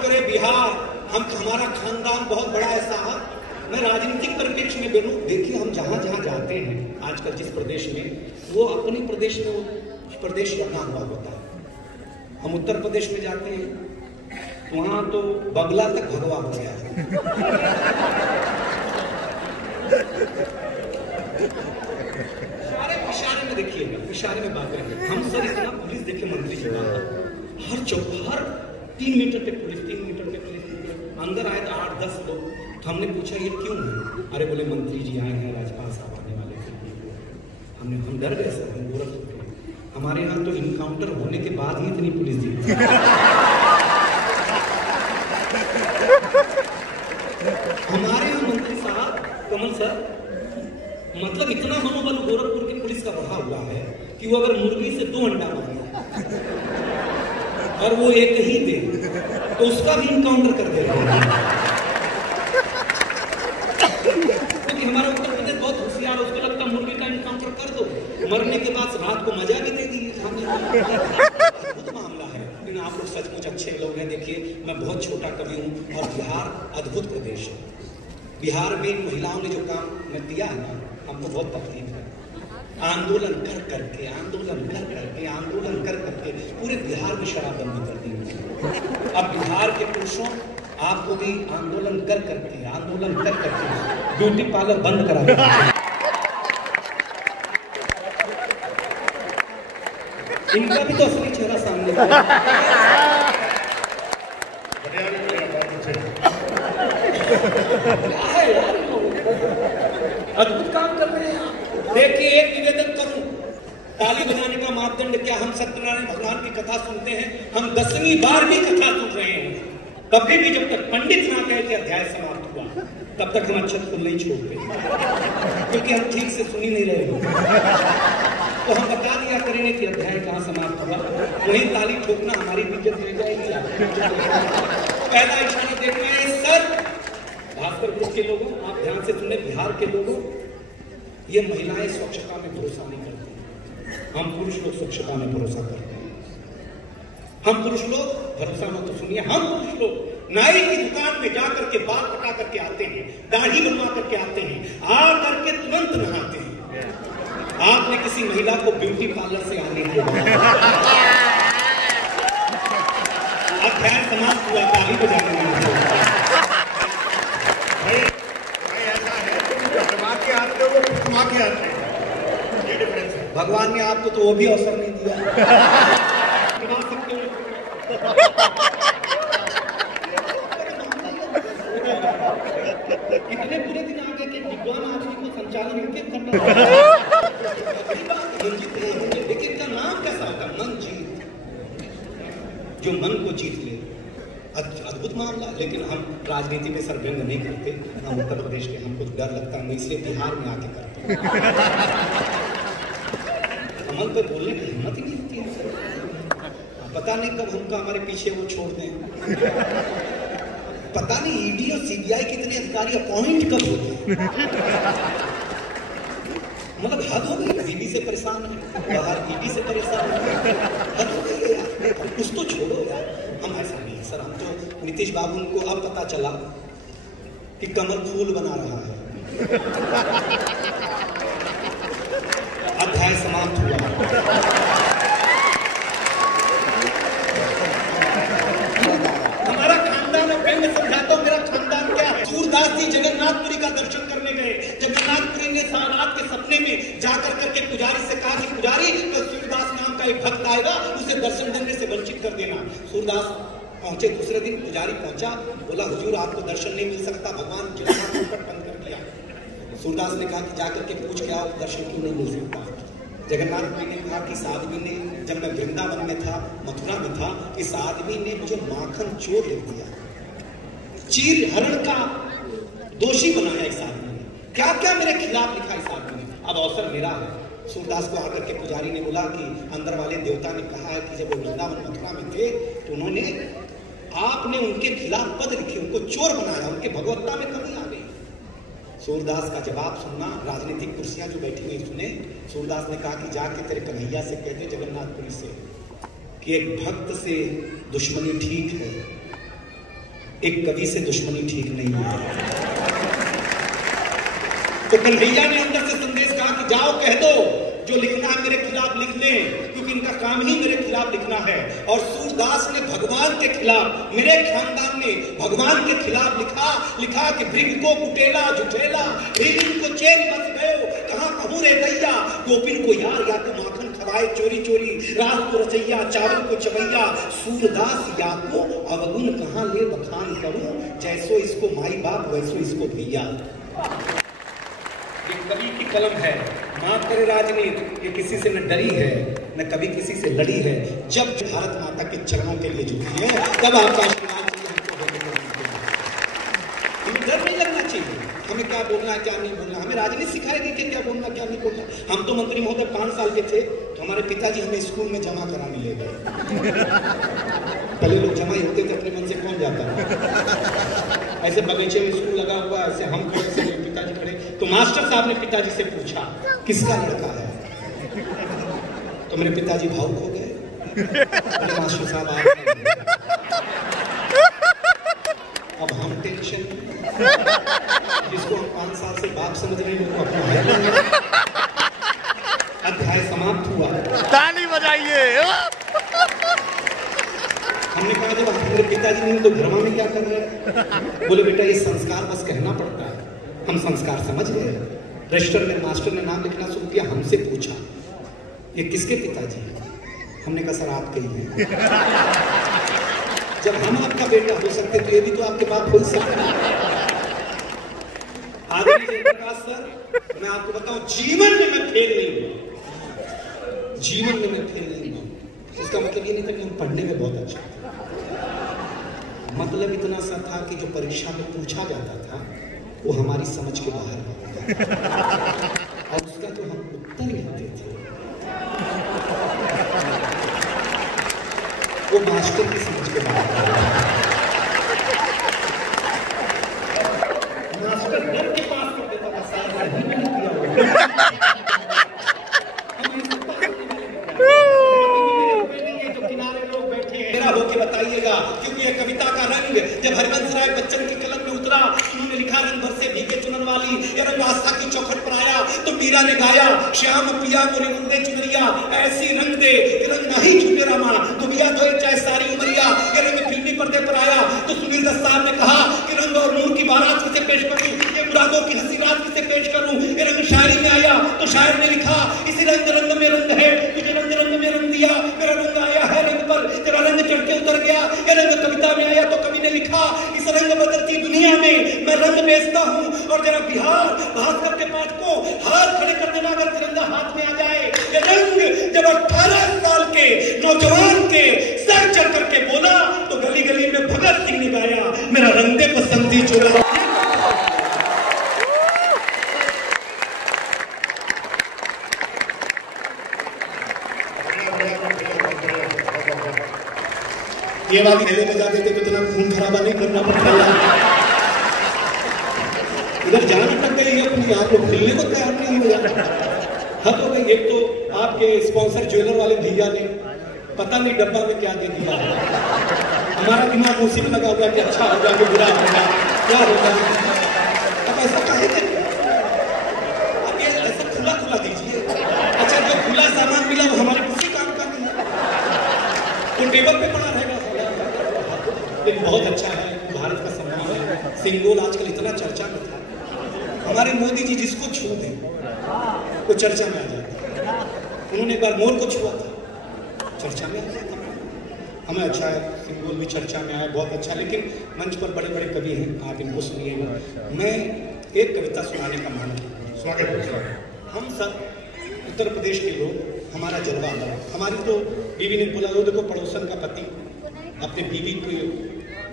करे बिहार, हमारा खानदान बहुत बड़ा है साहब। मैं राजनीतिक परिप्रेक्ष्य में बोलूं, देखिए हम जहां जहां जाते हैं आजकल जिस प्रदेश में, वो अपने प्रदेश में वो प्रदेश रखा हुआ होता है। हम उत्तर प्रदेश में जाते हैं वहां तो बगला तक भगवा हो गया है। इशारे में देखिएगा, इशारे में बात करेंगे हम। सर इतना पुलिस देखिए मंत्री जी हर चौक, हर 3 मीटर पे पुलिस, 3 मीटर पे पुलिस। अंदर आए तो 8-10 लोग। तो हमने पूछा ये क्यों है? अरे बोले मंत्री जी आए हैं, राज्यपाल साहब आने वाले थे। हम डर गए सर, हम गोरखपुर के। हमारे यहाँ तो इनकाउंटर होने के बाद ही इतनी पुलिस दी। हमारे यहाँ मंत्री साहब, कमल सर, मतलब इतना मनोबल गोरखपुर की पुलिस का बढ़ा हुआ है कि वो अगर मुर्गी से 2 अंडा मांगे और वो एक ही दे तो उसका भी इनकाउंटर कर देगा। क्योंकि हमारा उत्तर प्रदेश बहुत होशियार, उसको लगता मुर्गी का इनकाउंटर कर दो, मरने के बाद रात को मजा भी दे दी। अद्भुत मामला है। लेकिन आप लोग सचमुच अच्छे लोग हैं। देखिए, मैं बहुत छोटा कवि हूँ और बिहार अद्भुत प्रदेश है। बिहार में महिलाओं ने जो काम में दिया है ना, हमको बहुत तकलीफ है। आंदोलन कर करके पूरे बिहार में शराबबंदी कर दी। अब बिहार के पुरुषों आपको भी आंदोलन कर करके ब्यूटी पार्लर बंद करा दिया। इनका भी तो असली चेहरा सामने है। अद्भुत काम कर रहे हैं। देखिए, एक निवेदन करूं, ताली बजाने का मापदंड क्या? हम सत्यनारायण भगवान की कथा सुनते हैं, हम 10वीं बार भी कथा सुन रहे हैं, कभी भी जब तक पंडित ना कहे कि अध्याय समाप्त हुआ तब तक हम अक्षत फूल नहीं छोड़ते, क्योंकि हम ठीक से सुन ही नहीं रहे। तो हम बता दिया करेंगे कि अध्याय कहाँ समाप्त हुआ, वही ताली ठोकना हमारी इज्जत ले जाएगी। पहला इशारा देखना है सर। भास्कर ग्रुप के लोगों, आप ध्यान से सुने, बिहार के लोगों, ये महिलाएं स्वच्छता में भरोसा नहीं करती, हम पुरुष लोग स्वच्छता में भरोसा करते हैं। हम पुरुष लोग, भरोसा मत तो सुनिए, हम पुरुष लोग नाई की दुकान में जाकर के बाल कटा करके आते हैं, दाढ़ी बनवा करके आते हैं, आ करके तुरंत नहाते हैं। आपने किसी महिला को ब्यूटी पार्लर से आने के बाद अध्याय समाप्त हुआ, ताली बजाने में भगवान ने आपको तो वो भी अवसर नहीं दिया। कितने बुरे दिन आ गए कि विद्वान आदमी को संचालन इनके करना। लेकिन इनका नाम कैसा होता? मन जीत, जो मन को जीत ले। अद्भुत मामला। लेकिन हम राजनीति में सरगर्म नहीं करते, हम उत्तर प्रदेश के, हमको डर लगता है, इसलिए बिहार में आके करते हैं। कमल पे बोलने की हिम्मत ही नहीं होती है। पता नहीं कब हमको हमारे पीछे वो छोड़ दें। पता नहीं ईडी और सीबीआई कितने अधिकारी अपॉइंट कब होते हैं। मतलब हद हो गई। ईडी से परेशान है, बाहर ईडी से परेशान है, हद हो गई यार। कुछ तो छोड़ो यार। हम ऐसा नहीं सर, हम तो नीतीश बाबू को अब पता चला कि कमल फूल बना रहा है। अध्याय समाप्त हुआ। हमारा खानदान और मैं समझाता हूँ मेरा खानदान क्या है। सूरदास जी जगन्नाथपुरी का दर्शन करने गए। जगन्नाथपुरी ने रात के सपने में जाकर करके पुजारी से कहा कि पुजारी, तो सूरदास नाम का एक भक्त आएगा, उसे दर्शन देने से वंचित कर देना। सूरदास पहुंचे। दूसरे दिन पुजारी पहुंचा, बोला हुजूर आपको दर्शन नहीं मिल सकता, भगवान जगन्नाथ मुकुट बंद कर दिया। सूरदास ने कहा कि जाकर के पूछ के आओ दर्शन क्यों नहीं मिल सकता। जगन्नाथ जी ने कहा कि इस आदमी ने, जब मैं वृंदावन में था, मथुरा में था, इस आदमी ने मुझे माखन चोर लिख दिया, चीर हरण का दोषी बनाया इस आदमी ने, क्या क्या मेरे खिलाफ लिखा इस आदमी ने, अब अवसर मेरा है। सूरदास को आकर के पुजारी ने बोला कि अंदर वाले देवता ने कहा है कि जब वो वृंदावन मथुरा में थे तो उन्होंने, आपने उनके खिलाफ पद लिखे, उनको चोर बनाया, उनके भगवत्ता में कमी आ गई। सूरदास का जवाब सुनना, राजनीतिक कुर्सियां जो बैठी हुई सुने। सूरदास ने कहा कि जाके तेरे कन्हैया से कह दे, जगन्नाथपुरी से, कि एक भक्त से दुश्मनी ठीक है, एक कवि से दुश्मनी ठीक नहीं है। तो कन्हैया ने अंदर से संदेश कहा कि जाओ कह दो जो लिखना है मेरे खिलाफ लिख लें, क्योंकि इनका काम ही मेरे खिलाफ लिखना है। और सूरदास ने भगवान के खिलाफ, मेरे खानदान ने भगवान के खिलाफ लिखा कि भृग को कुटेला जुटेला, भृगिन को चैन बस गयो, कहाँ कहूँ रे दैया, गोपिन को यार या तो माखन खवाए चोरी चोरी, रात को रचैया चावल को चबैया, सूरदास या को अवगुण कहाँ ले बखान करूं, जैसो इसको माई बाप वैसो इसको भैया। ये कवि की कलम है। माफ करे राजनीति, ये किसी से न डरी है न कभी किसी से लड़ी है। जब भारत माता के चरणों के लिए झुकी है, तब आपका आशीर्वाद चाहिए, हमको डर नहीं लगना चाहिए। हमें क्या बोलना है क्या नहीं बोलना, हमें राजनीति सिखाएगी कि क्या बोलना क्या नहीं बोलना। हम तो मंत्री महोदय 5 साल के थे तो हमारे पिताजी हमें स्कूल में जमा कराने ले गए। पहले लोग जमा ही होते थे, अपने मन से कौन जाता है। ऐसे बगीचे में स्कूल लगा हुआ, ऐसे हम खड़े, ऐसे मेरे पिताजी खड़े, तो मास्टर साहब ने पिताजी से पूछा किसका लड़का है, तो मेरे पिताजी भावुक हो गए। मास्टर साहब आ अब हम टेंशन, जिसको हम 5 साल से बाप समझ रहे हैं वो अपना अध्याय समाप्त हुआ। ताली बजाइए। हमने कहा जब हमारे पिताजी नहीं तो घरमा में क्या कर रहे हैं? बोले बेटा ये संस्कार बस कहना पड़ता है, हम संस्कार समझ गए। रजिस्टर में मास्टर ने नाम लिखना शुरू किया, हमसे पूछा ये किसके पिताजी हैं? हमने कहा सर आपके ही हैं। जब हम आपका बेटा हो सकते तो ये भी तो आपके बाप हो सकते हैं। सर मैं आपको बताऊं जीवन में मैं फेल नहीं हुआ, जीवन में मैं फेल नहीं हुआ। इसका मतलब ये नहीं था कि हम पढ़ने में बहुत अच्छा थे, मतलब इतना सा था कि जो परीक्षा में पूछा जाता था वो हमारी समझ के बाहर होता और उसका जो हम उत्तर लिखते थे वो मास्टर की समझ के बाहर। मास्टर डर के पास कर देता था, मेरा होके बताइएगा, क्योंकि ये कविता का रंग जब हरिवंश राय बच्चन की कलम में उतरा, उन्होंने लिखा रंग भर से भीगे चुनन वाली, ये रंग आस्था की चौखट पर आया तो मीरा ने गाया श्याम पिया मोरे मुंडे चुनरिया, ऐसी रंग दे कि रंग नहीं छूटे रामा, दुबिया धोए चाहे सारी उमरिया। ये रंग फिल्मी पर्दे पर आया तो सुनील दत्त साहब ने कहा कि रंग और नूर की बारात किसे पेश करूं, ये मुरादों की हंसी रात किसे पेश करूं। ये रंग शायरी में आया तो शायर ने लिखा इसी रंग रंग में रंग है, तुझे रंग रंग में रंग दिया, मेरा रंग आया है रंग पर, तेरा रंग चढ़ के उतर गया। ये रंग कविता में आया तो कवि ने लिखा इस रंग बदलती दुनिया में मैं रंग बेचता हूं, और जरा बिहार भास्कर के पाठ को हाथ खड़े कर देना अगर तिरंगा हाथ में आ जाए। ये रंग जब 18 साल के नौजवान के सर चढ़ करके बोला तो गली गली में भगत सिंह ने गाया मेरा रंग दे पसंदी चोला। ये वाली पहले बजा देते तो इतना खून खराबा नहीं करना पड़ता। इधर जान अटक गई है अपनी, आप लोग खेलने को तैयार नहीं हो जाता। हाँ तो भाई एक तो आपके स्पॉन्सर ज्वेलर वाले भैया ने पता नहीं डब्बा में क्या दे दिया, हमारा दिमाग उसी में लगा हुआ कि अच्छा होगा कि बुरा होगा क्या होगा। अब ऐसा काहे करते? अब ये ऐसा खुला खुला दीजिए। अच्छा जो खुला सामान मिला वो हमारे किसी काम का नहीं है, वो टेबल पे पड़ा रहेगा। लेकिन बहुत अच्छा है, भारत का सम्मान है। सिंगोल आजकल इतना चर्चा में था, हमारे मोदी जी जिसको छू दें वो चर्चा में आ जाता है। उन्होंने एक बार मोर को छुआ था, चर्चा में आ जाता। हमें अच्छा है, सिंगोल भी चर्चा में आया, बहुत अच्छा। लेकिन मंच पर बड़े बड़े कवि हैं, आप इनको सुनिएगा। मैं एक कविता सुनाने का मान स्वागत करता हूँ। हम सब उत्तर प्रदेश के लोग, हमारा जलवा है। हमारी तो बीवी ने बोला, वो देखो पड़ोसन का पति अपने बीवी के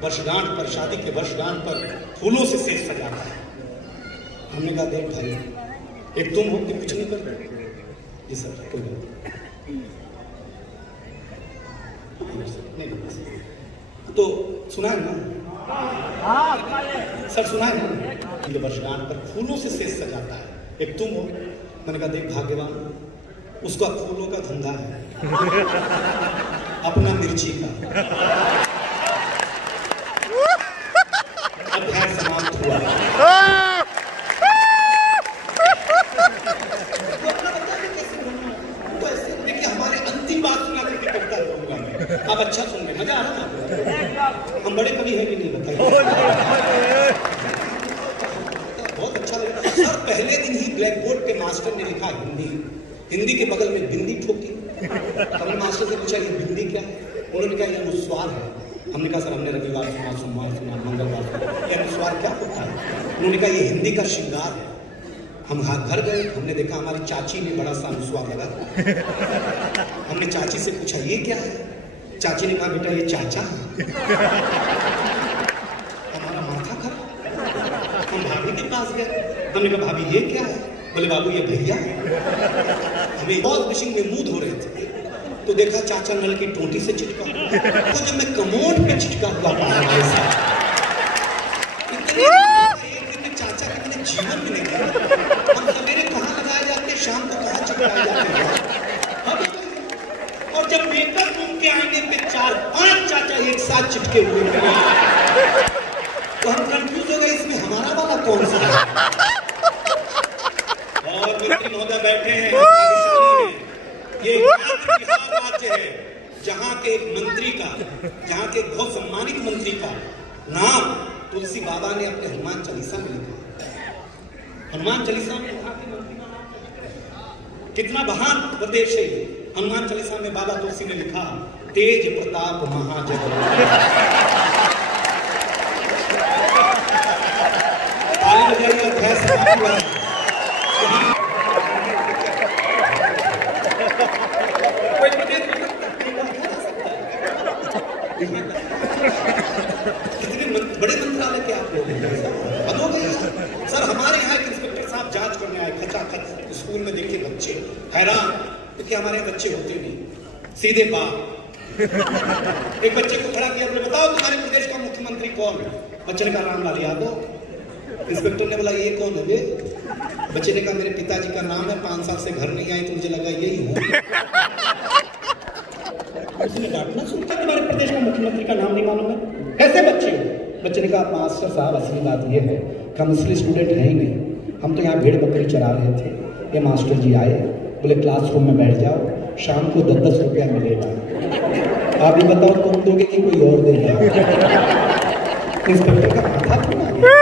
वर्षगांठ पर, शादी के वर्षगांठ पर फूलों से सेज सजाता है। हमने कहा देख भाई एक तुम हो कि कुछ नहीं करते। जी सर कोई बात नहीं, तो सुना है ना सर, सुना है ना, वर्षगांठ पर फूलों से सेज सजाता है, एक तुम हो। मैंने कहा देख भाग्यवान, उसका फूलों का धंधा है, अपना मिर्ची का। अध्याय समाप्त हुआ। तो ऐसे देखिए हमारे अंतिम बात सुना करके कविता कहूंगा मैं। अब अच्छा सुन रहे, मजा आ रहा था। हम बड़े कवि हैं कि नहीं बताइए? बहुत अच्छा लगा सर। पहले दिन ही ब्लैक बोर्ड पे मास्टर ने लिखा हिंदी, हिंदी के बगल में बिंदी ठोकी। हमने मास्टर से पूछा ये बिंदी क्या है? उन्होंने कहा ये अनुस्वार है। हमने कहा सर हमने रविवार सुना, सोमवार सुना, मंगलवार सुना, ये अनुस्वार क्या होता है? उन्होंने कहा ये हिंदी का श्रृंगार है। हम घर गए, हमने देखा हमारी चाची में बड़ा सा अनुस्वार लगा। हमने चाची से पूछा ये क्या है? चाची ने कहा बेटा ये चाचा है। हमारा माथा खराब, हम भाभी के पास गए। हमने कहा भाभी ये क्या है? बोले बाबू ये भैया है। हमें वॉश बेसिन में मुंह धो रहे थे तो देखा चाचा नल की टोटी से चिटका हुआ। तो जब मैं कमोड पे चिटका हुआ पाया भाई साहब, एक दिन में चाचा के मैंने जीवन में नहीं देखा। हम सवेरे कहाँ लगाए जाते हैं, शाम को कहाँ चिटकाए जाते हैं। और जब मेकअप रूम के आईने पे 4-5 चाचा एक साथ चिटके हुए थे तो हम कंफ्यूज हो गए, इसमें हमारा वाला कौन सा है। और मंत्री महोदय बैठे हैं भाग्यशाली हैं। ये एकमात्र बिहार राज्य है जहाँ के एक मंत्री का, जहाँ के एक बहुत सम्मानित मंत्री का नाम तुलसी बाबा ने अपने हनुमान चालीसा में लिखा। हनुमान चालीसा में वहां के मंत्री का नाम कितना महान प्रदेश है। हनुमान चालीसा में बाबा तुलसी ने लिखा, तेज प्रताप महाजग। ताली बजाइए और भैंस समाप्त हुआ है। कितने बड़े मंत्रालय के आप लोग हैं, हद हो गई सर। हमारे यहाँ एक इंस्पेक्टर साहब जांच करने आए, खचाखच स्कूल में देखे बच्चे हैरान, क्योंकि हमारे बच्चे होते नहीं सीधे बात। एक बच्चे को खड़ा किया, बोले बताओ तुम्हारे प्रदेश का मुख्यमंत्री कौन है? बच्चे ने कहा रामलाल यादव। इंस्पेक्टर ने बोला ये कौन है बे? बच्चे ने कहा मेरे पिताजी का नाम है, 5 साल से घर नहीं आए तो मुझे लगा यही है। उसने डांटना शुरू किया, तुम्हारे प्रदेश का मुख्यमंत्री का नाम नहीं मालूम है, कैसे बच्चे हो? बच्चे ने कहा मास्टर साहब असली बात ये है कि हम असली स्टूडेंट है ही नहीं, हम तो यहाँ भेड़ बकरी चरा रहे थे। ये मास्टर जी आए, बोले क्लासरूम में बैठ जाओ, शाम को 10-10 रुपया मिलेगा। आप ही बताओ तुम दोगे कि कोई और देगा? इंस्पेक्टर का माथा घूम गया,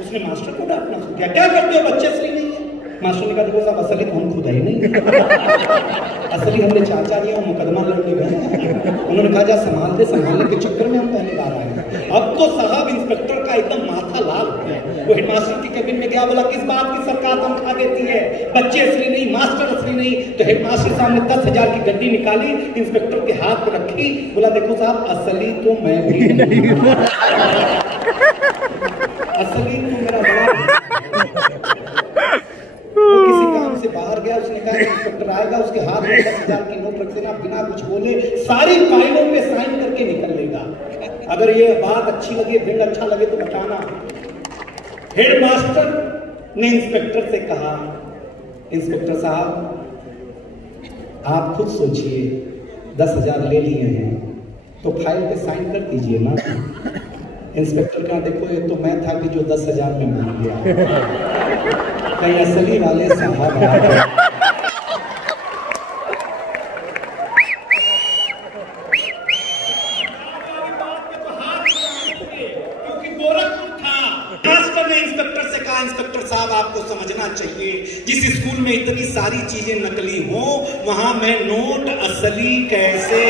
उसने मास्टर को डांटना शुरू किया, क्या करते हो बच्चे असली नहीं है? मास्टर ने कहा देखो साहब असली तो हम खुद ही नहीं असली हमने चाचा जी और मुकदमा लड़ने गए। उन्होंने कहा जा संभालने के चक्कर में हम पहली बार आए। अब तो साहब इंस्पेक्टर का एकदम माथा लाल हो गया। वो हेडमास्टर की केबिन में गया, बोला किस बात की सरकार दम खा देती है, बच्चे असली नहीं, मास्टर असली नहीं। तो हेडमास्टर साहब ने 10,000 की गड्डी निकाली, इंस्पेक्टर के हाथ में रखी, बोला देखो साहब असली तो मैं भी नहीं, असली तो मेरा बड़ा। वो किसी काम से बाहर गया, उसने कहा इंस्पेक्टर आएगा, उसके हाथ में 10,000 की नोट रख देना, बिना कुछ बोले सारी फाइलों पे साइन करके निकल लेगा। अगर ये बात अच्छी लगे, बिल अच्छा लगे तो बताना। हेडमास्टर ने इंस्पेक्टर से कहा, इंस्पेक्टर साहब आप खुद सोचिए 10,000 ले लिए हैं तो फाइल पे साइन कर दीजिए ना। इंस्पेक्टर कहा देखो ये तो मैं था कि जो 10,000 में मान गया, कहीं असली वाले साहब आ गए। क्योंकि गोरखपुर था। मास्टर ने इंस्पेक्टर से कहा इंस्पेक्टर साहब आपको समझना चाहिए, जिस स्कूल में इतनी सारी चीजें नकली हो वहां मैं नोट असली कैसे?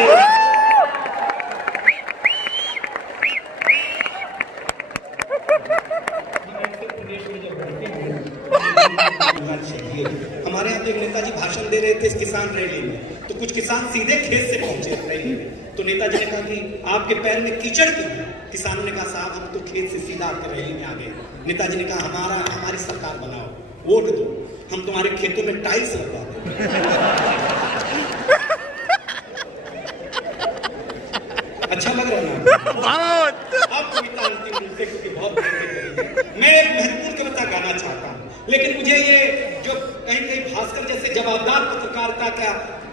हमारे यहाँ तो एक नेताजी भाषण दे रहे थे इस किसान रैली में, तो कुछ किसान सीधे खेत से पहुंचे रैली में, तो नेताजी ने कहा कि आपके पैर में कीचड़ क्यों है? किसानों ने कहा साहब हम तो खेत से सीधा आपके रैली में आ गए। नेताजी ने कहा हमारी सरकार बनाओ, वोट दो, हम तुम्हारे खेतों में टाइल्स लगवा दें। अच्छा लग रहा है बहुत। अब कविता अंतिम रूप से क्योंकि बहुत मैं एक महत्वपूर्ण कविता गाना चाहता हूँ, लेकिन मुझे ये जो कहीं कहीं भास्कर जैसे जवाबदार पत्रकारिता का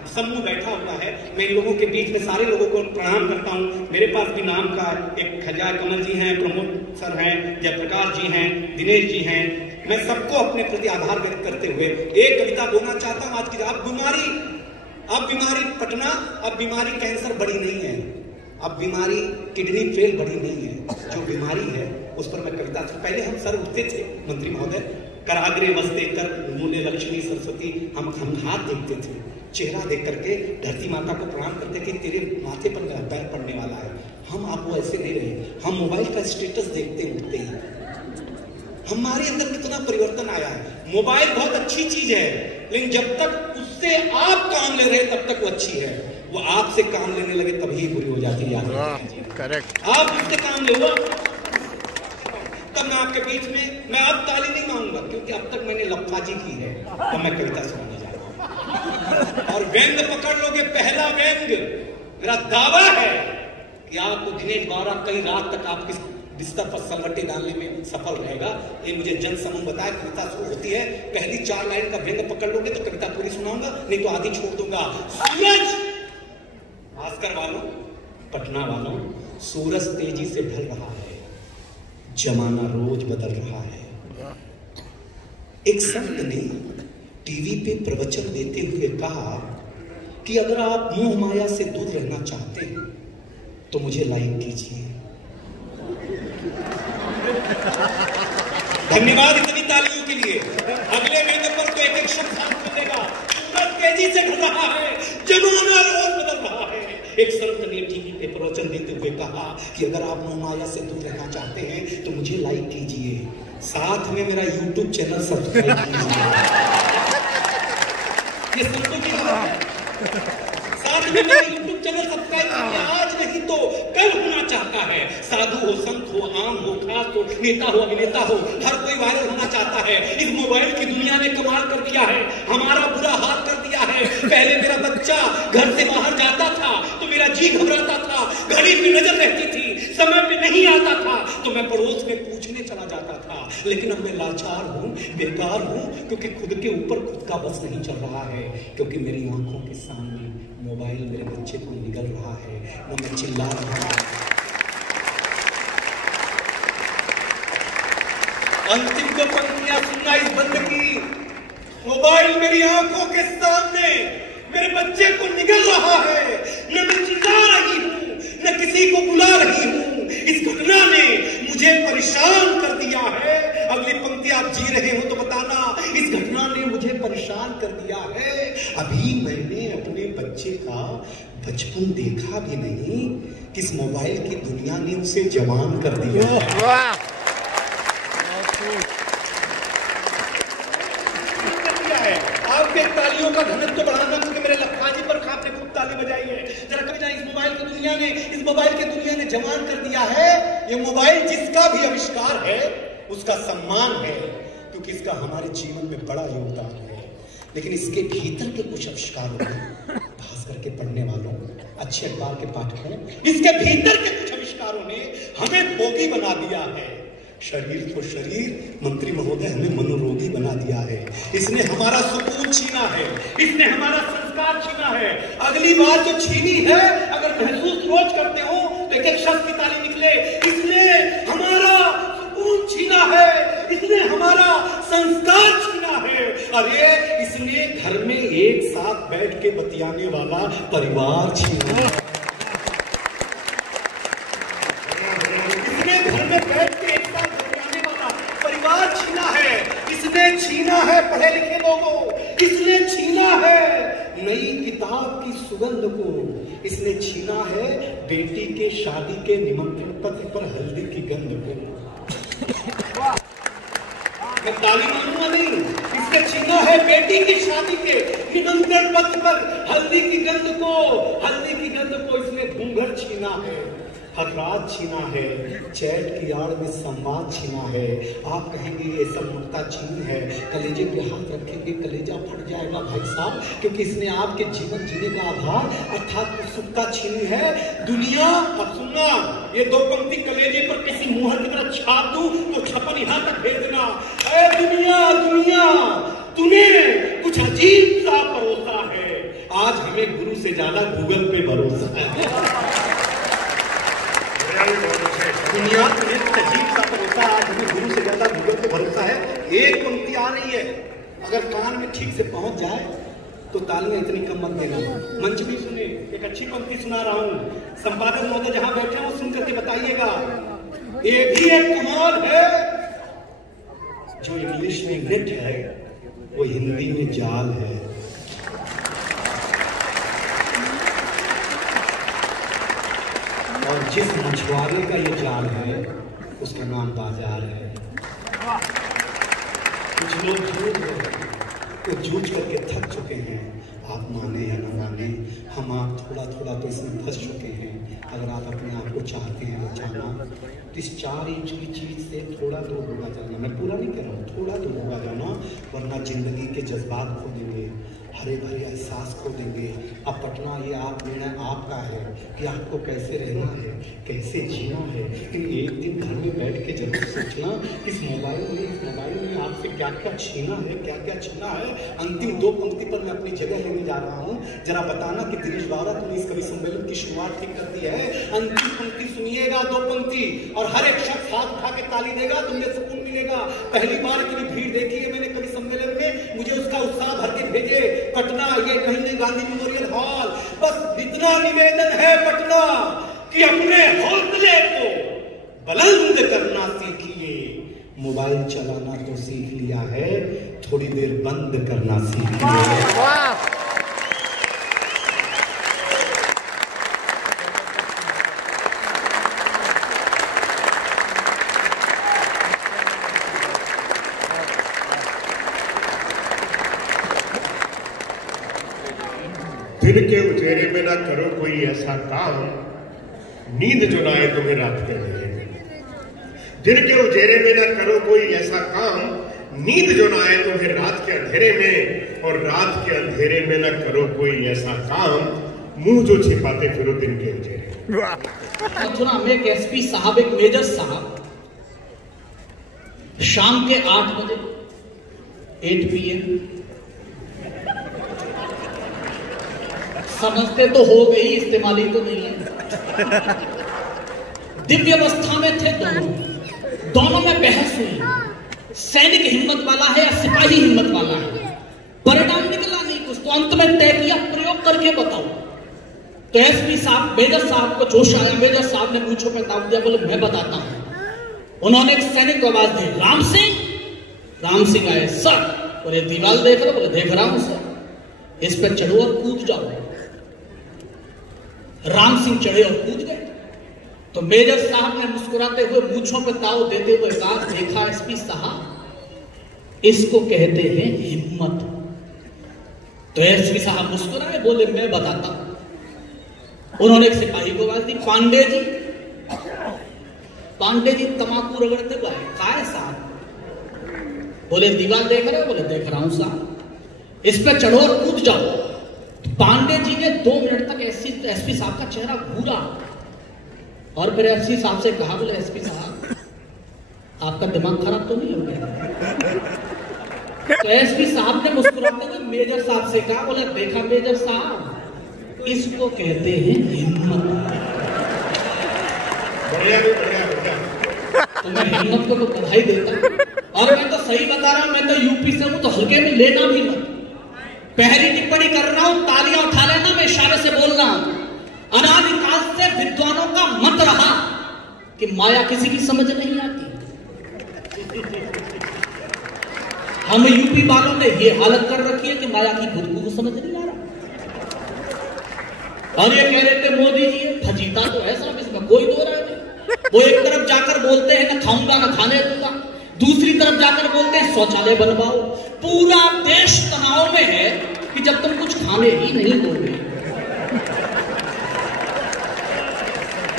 समूह बैठा हुआ है, मैं इन लोगों के बीच में सारे लोगों को प्रणाम करता हूँ। मेरे पास भी नाम का एक खजाय कमल जी हैं, प्रमोद सर हैं, जयप्रकाश जी हैं, दिनेश जी हैं, मैं सबको अपने प्रति आभार व्यक्त करते हुए एक कविता बोलना चाहता हूँ। आज की अब बीमारी पटना, अब बीमारी कैंसर बड़ी नहीं है, अब बीमारी किडनी फेल बड़ी नहीं है, जो बीमारी है उस पर मैं कविता। पहले हम सर उठते थे मंत्री महोदय, कराग्रे वस्ते कर मूल्य लक्ष्मी सरस्वती, हम हाथ देखते थे, चेहरा देख करके धरती माता को प्रणाम करते कि तेरे माथे पर मेरा पैर पड़ने वाला है। हम आप वो ऐसे नहीं रहे, हम मोबाइल का स्टेटस देखते उठते ही हमारे अंदर कितना परिवर्तन आया है। मोबाइल बहुत अच्छी चीज है, लेकिन जब तक उससे आप काम ले रहे तब तक वो अच्छी है, वो आपसे काम लेने लगे तभी बुरी हो जाती है। याद रखिए, करेक्ट। आप उससे काम ले लो तब मैं आपके बीच में, मैं अब ताली नहीं मांगूंगा क्योंकि अब तक मैंने लफाजी की है, अब मैं कविता सुनाने जा रहा हूं। और व्यंग पकड़ लोगे, पहला व्यंग मेरा दावा है कि आपको दिनेश गौरा कई रात तक आपके बिस्तर पर सलवटे डालने में सफल रहेगा। ये मुझे जन समूह बताया। कविता शुरू होती है, पहली 4 लाइन का व्यंग पकड़ लोगे तो कविता पूरी सुनाऊंगा, नहीं तो आधी छोड़ दूंगा। सूरज, भास्कर वालों, पटना वालों, सूरज तेजी से ढल रहा है, जमाना रोज बदल रहा है। एक संत ने टीवी पे प्रवचन देते हुए कहा कि अगर आप मोह माया से दूर रहना चाहते हैं तो मुझे लाइक कीजिए। धन्यवाद इतनी तालियों के लिए। अगले महीने पर तो एक शब्द मिलेगा, सूरज तेजी से ढल रहा है, जमाना रोज बदल रहा है। एक संत ने टीवी पे प्रवचन देते हुए कहा कि अगर आप मोह माया से दूर रहना चाहते हैं तो मुझे लाइक कीजिए, साथ में मेरा YouTube चैनल सब्सक्राइब कीजिए। ये संतों की बात है। साथ में मेरा YouTube चैनल सब्सक्राइब कीजिए। आज नहीं तो कल होना चाहता है। साधु हो, संत हो, आम हो, खास हो, नेता हो, अभिनेता हो, हर कोई वायरल होना चाहता है। इस मोबाइल की दुनिया ने कमाल कर दिया है, हमारा बुरा हाल कर दिया है। पहले मेरा बच्चा घर से बाहर जाता था तो मेरा जी घबराता था, घड़ी पे नजर रहती थी, समय पे नहीं आता था तो मैं पड़ोस में पूछने चला जाता था। लेकिन अब मैं लाचार हूँ, बेकार हूँ, क्योंकि खुद के ऊपर खुद का बस नहीं चल रहा है, क्योंकि मेरी आंखों के सामने मोबाइल मेरे बच्चे को निगल रहा है, वो मैं चिल्ला रहा हूँ। अंतिम को पंक्तियां सुनना इस बंद की। मोबाइल मेरी आंखों के सामने मेरे बच्चे को निगल रहा है, न मैं चिल्ला रही हूँ, न किसी को बुला रही हूँ। इस घटना ने मुझे परेशान कर दिया है। अगली पंक्ति आप जी रहे हो तो बताना, इस घटना ने मुझे परेशान कर दिया है। अभी मैंने अपने बच्चे का बचपन देखा भी नहीं, किस मोबाइल की दुनिया ने उसे जवान कर दिया है। आपके तालियों का घनत्व बढ़ाना, क्योंकि मेरे लखाजी पर आपने खूब ताली बजाई है। जरा कभी ना, इस मोबाइल की दुनिया ने जवान कर दिया है। ये मोबाइल जिसका भी आविष्कार है उसका सम्मान है, क्योंकि इसका हमारे जीवन में बड़ा योगदान है। लेकिन इसके भीतर के कुछ आविष्कारों ने, भास्कर के पढ़ने वालों, अच्छे अखबार के पाठकों, इसके भीतर के कुछ आविष्कारों ने हमें भोगी बना दिया है। शरीर को शरीर, मंत्री महोदय हमें मनोरोगी बना दिया है। इसने हमारा सुकून छीना है, इसने हमारा संस्कार छीना है। अगली बार जो छीनी है, अगर महसूस रोज करते हो तो एक शब्द की ताली निकले, इसने हमारा सुकून छीना है, इसने हमारा संस्कार छीना है। अरे इसने घर में एक साथ बैठ के बतियाने वाला परिवार छीना है। इसने घर में बैठ के एक साथ बतियाने वाला परिवार छीना है। इसने छीना है पढ़े लिखे लोगों, इसने छीना है नई किताब की सुगंध को, इसने छीना है बेटी के शादी के निमंत्रण पत्र पर हल्दी की गंध को। मैं ताली मानूंगा नहीं, इसने छीना है बेटी की शादी के निमंत्रण पत्र पर हल्दी की गंध को। हल्दी की गंध को इसने घूंघट छीना है, हर रात छीना है, चैट की आड़ में संवाद छीना है। आप कहेंगे ये सब नुक्ता छीन है, कलेजे पे हाथ रखेंगे कलेजा फट जाएगा भाई साहब, क्योंकि इसने आपके जीवन जीने का आधार अर्थात उत्सुकता छीनी है। दुनिया, अब सुनना, ये 2 पंक्ति कलेजे पर किसी मुहर की तरह छाप दूं तो छपन यहाँ तक भेज देना। ऐ दुनिया, दुनिया तूने कुछ अजीब सा परोसा है, आज हमें गुरु से ज्यादा गूगल पे भरोसा है। दुनिया तुम्हें कुछ अजीब सा भरोसा, आज हमें गुरु से ज्यादा गूगल पे भरोसा है। एक पंक्ति आ रही है, अगर कान में ठीक से पहुंच जाए तो तालियां इतनी कम मत देना। मंच भी सुने, एक अच्छी पंक्ति सुना रहा हूं, संपादक महोदय जहां बैठे हो सुन करके बताइएगा। ये भी एक कमाल है, जो इंग्लिश में नेट है वो हिंदी में जाल है। और जिस मछुआरे का ये जाल है उसका नाम बाजार है। कुछ लोग झूठ बोल रहे हैं, वो जूझ करके थक चुके हैं। आप माने या न माने, हम आप थोड़ा थोड़ा तो इसमें फंस चुके हैं। अगर आप अपने आप को चाहते हैं बचाना तो इस 4 इंच की चीज़ से थोड़ा दूर होगा जाना। मैं पूरा नहीं कह रहा हूँ, थोड़ा दूर होगा जाना, वरना जिंदगी के जज्बात खो देंगे, हरे भरे एहसास खो देंगे। अब पटना ये आप निर्णय आपका है कि आपको कैसे रहना है, कैसे जीना है। लेकिन एक दिन घर में बैठ के जरूर सोचना, इस मोबाइल में आपसे क्या क्या छीना है, क्या क्या छीना है। अंतिम 2 पंक्ति पर मैं अपनी जगह लेने जा रहा हूँ। जरा बताना कि दिनेश बावरा तुमने इस कवि सम्मेलन की शुरुआत ठीक कर दी है। अंतिम पंक्ति सुनिएगा, 2 पंक्ति, और हर एक शख्स हाथ उठा के ताली देगा, तुम्हें सुकून मिलेगा। पहली बार इतनी भीड़ देखी है मैंने कवि सम्मेलन में, मुझे उसका उत्साह भर के भेजे। पटना ये कहीं नहीं गांधी मेमोरियल हॉल, बस इतना निवेदन है पटना कि अपने हौसले को बुलंद करना सीखिए। मोबाइल चलाना तो सीख लिया है, थोड़ी देर बंद करना सीख लिया। दिन के उजेरे में ना करो कोई ऐसा काम, नींद जो ना आए तुम्हें रात के अंधेरे में। दिन के उजेरे में ना करो कोई ऐसा काम, नींद जो ना आए तुम्हें रात के अंधेरे में। और रात के अंधेरे में ना करो कोई ऐसा काम, मुंह जो छिपाते फिरो दिन के उजेरे में। मथुरा में एक एसपी साहब, एक मेजर साहब, शाम के 8 बजे 8 PM समझते तो हो गई, इस्तेमाली तो नहीं है। दिव्य अवस्था में थे दोनों में बहस हुई। सैनिक हिम्मत वाला है या सिपाही हिम्मत वाला है, परिणाम निकला नहीं कुछ, तो अंत में तय किया प्रयोग करके बताओ। तो एसपी साहब, मेजर साहब को जोश आया। मेजर साहब ने पूछो पे दाव दिया, बोले मैं बताता हूं। उन्होंने एक सैनिक को आवाज दी, राम सिंह। राम सिंह आए, सर। बोले दीवार देख रहे? बोले देख रहा हूं सर। इस पर चढ़ो और कूद जाओ। राम सिंह चढ़े और कूद गए। तो मेजर साहब ने मुस्कुराते हुए मूंछों पे ताव देते हुए कहा, देखा एसपी साहब, इसको कहते हैं हिम्मत। तो एसपी साहब मुस्कुराए, बोले मैं बताता हूं। उन्होंने एक सिपाही को आवाज दी, पांडे जी। पांडे जी तमाकू रगड़ते हुए, काय साहब? बोले दीवार देख रहे हो? बोले देख रहा हूं साहब। इस पे चढ़ो और कूद जाओ। पांडे जी ने 2 मिनट तक एसपी साहब का चेहरा घूरा और फिर एसपी साहब से कहा, बोले एसपी साहब आपका दिमाग खराब तो नहीं हो गया? तो एसपी साहब ने मुस्कुराते हुए मेजर साहब से कहा, बोले देखा मेजर साहब, इसको कहते हैं हिम्मत। तो मैं हिम्मत को तो बधाई देता, और मैं तो सही बता रहा हूं, मैं तो यूपी से हूं, तो हल्के में लेना भी मत। पहली टिप्पणी कर रहा हूं, तालियां उठा लेना, मैं इशारे से बोल रहा हूं। अनादिकाल से विद्वानों का मत रहा कि माया किसी की समझ नहीं आती। हम यूपी वालों ने ये हालत कर रखी है कि माया की खुद को समझ नहीं आ रहा। और ये कह रहे थे मोदी जी फजीता तो है सब, इसमें कोई दो राय नहीं। वो एक तरफ जाकर बोलते हैं ना खाऊंगा ना खाने दूंगा, दूसरी तरफ जाकर बोलते हैं शौचालय बनवाओ। पूरा देश तनाव में है कि जब तुम कुछ खाने ही नहीं दोगे।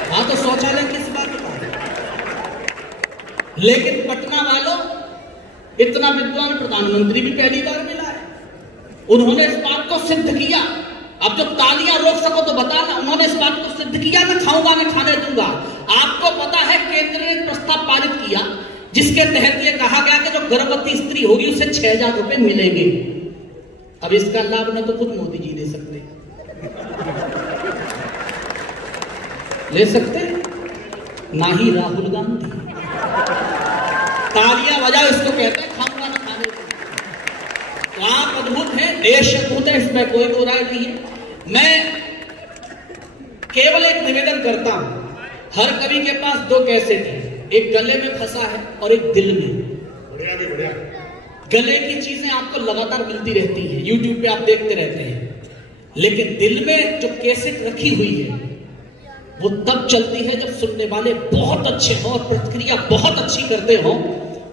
हाँ तो शौचालय किस बात का है? लेकिन पटना वालों, इतना विद्वान प्रधानमंत्री भी पहली बार मिला है, उन्होंने इस बात को सिद्ध किया। अब जब तालियां रोक सको तो बताना, उन्होंने इस बात को सिद्ध किया, ना खाऊंगा ना खाने दूंगा। आपको पता है केंद्र ने प्रस्ताव पारित किया जिसके तहत ये कहा गया कि जो गर्भवती स्त्री होगी उसे 6,000 रुपए मिलेंगे। अब इसका लाभ न तो खुद मोदी जी ले सकते, ना ही राहुल गांधी। तालियां बजाओ, इसको कहते हैं खाऊंगा ना खाने दूंगा। तो आप अद्भुत हैं, देश अद्भुत है, इसमें कोई दो राय नहीं है। मैं केवल एक निवेदन करता हूं, हर कवि के पास 2 कैसेट है, एक गले में फंसा है और एक दिल में। बढ़िया भी बढ़िया। गले की चीजें आपको लगातार मिलती रहती है, यूट्यूब पे आप देखते रहते हैं, लेकिन दिल में जो कैसेट रखी हुई है वो तब चलती है जब सुनने वाले बहुत अच्छे हो और प्रतिक्रिया बहुत अच्छी करते हो।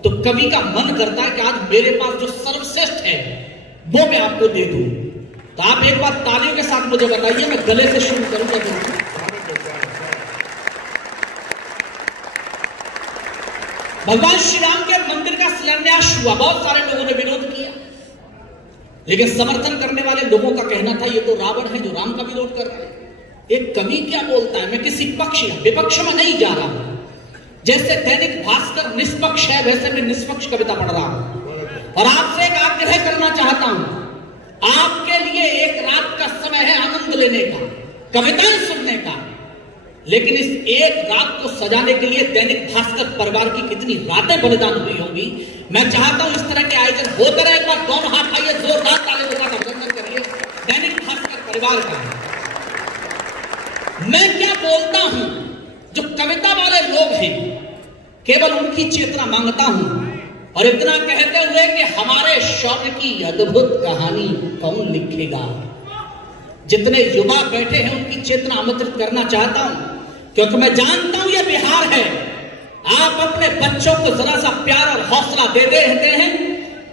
तो कवि का मन करता है कि आज मेरे पास जो सर्वश्रेष्ठ है वो मैं आपको दे दूं। तो आप एक बार तालियों के साथ मुझे बताइए, मैं गले से शुरू करूंगा। भगवान श्री राम के मंदिर का शिलान्यास हुआ, बहुत सारे लोगों ने विरोध किया, लेकिन समर्थन करने वाले लोगों का कहना था ये तो रावण है जो राम का विरोध कर रहा है। एक कवि क्या बोलता है, मैं किसी पक्ष या विपक्ष में नहीं जा रहा हूं। जैसे दैनिक भास्कर निष्पक्ष है, वैसे मैं निष्पक्ष कविता पढ़ रहा हूं और आपसे एक आग्रह करना चाहता हूं। आपके लिए एक रात का समय है आनंद लेने का, कविताएं सुनने का, लेकिन इस एक रात को सजाने के लिए दैनिक भास्कर परिवार की कितनी रातें बलिदान हुई होंगी। मैं चाहता हूं इस तरह के आयोजन होते रहे। एक बार दोनों हाथ आइए, जोरदार तालियों के साथ अभिनंदन करिए दैनिक भास्कर परिवार का। मैं क्या बोलता हूं, जो कविता वाले लोग हैं केवल उनकी चेतना मांगता हूं, और इतना कहते हुए कि हमारे शौर्य की अद्भुत कहानी कौन लिखेगा। जितने युवा बैठे हैं उनकी चेतना आमंत्रित करना चाहता हूं, क्योंकि मैं जानता हूं यह बिहार है। आप अपने बच्चों को जरा सा प्यार और हौसला दे देते हैं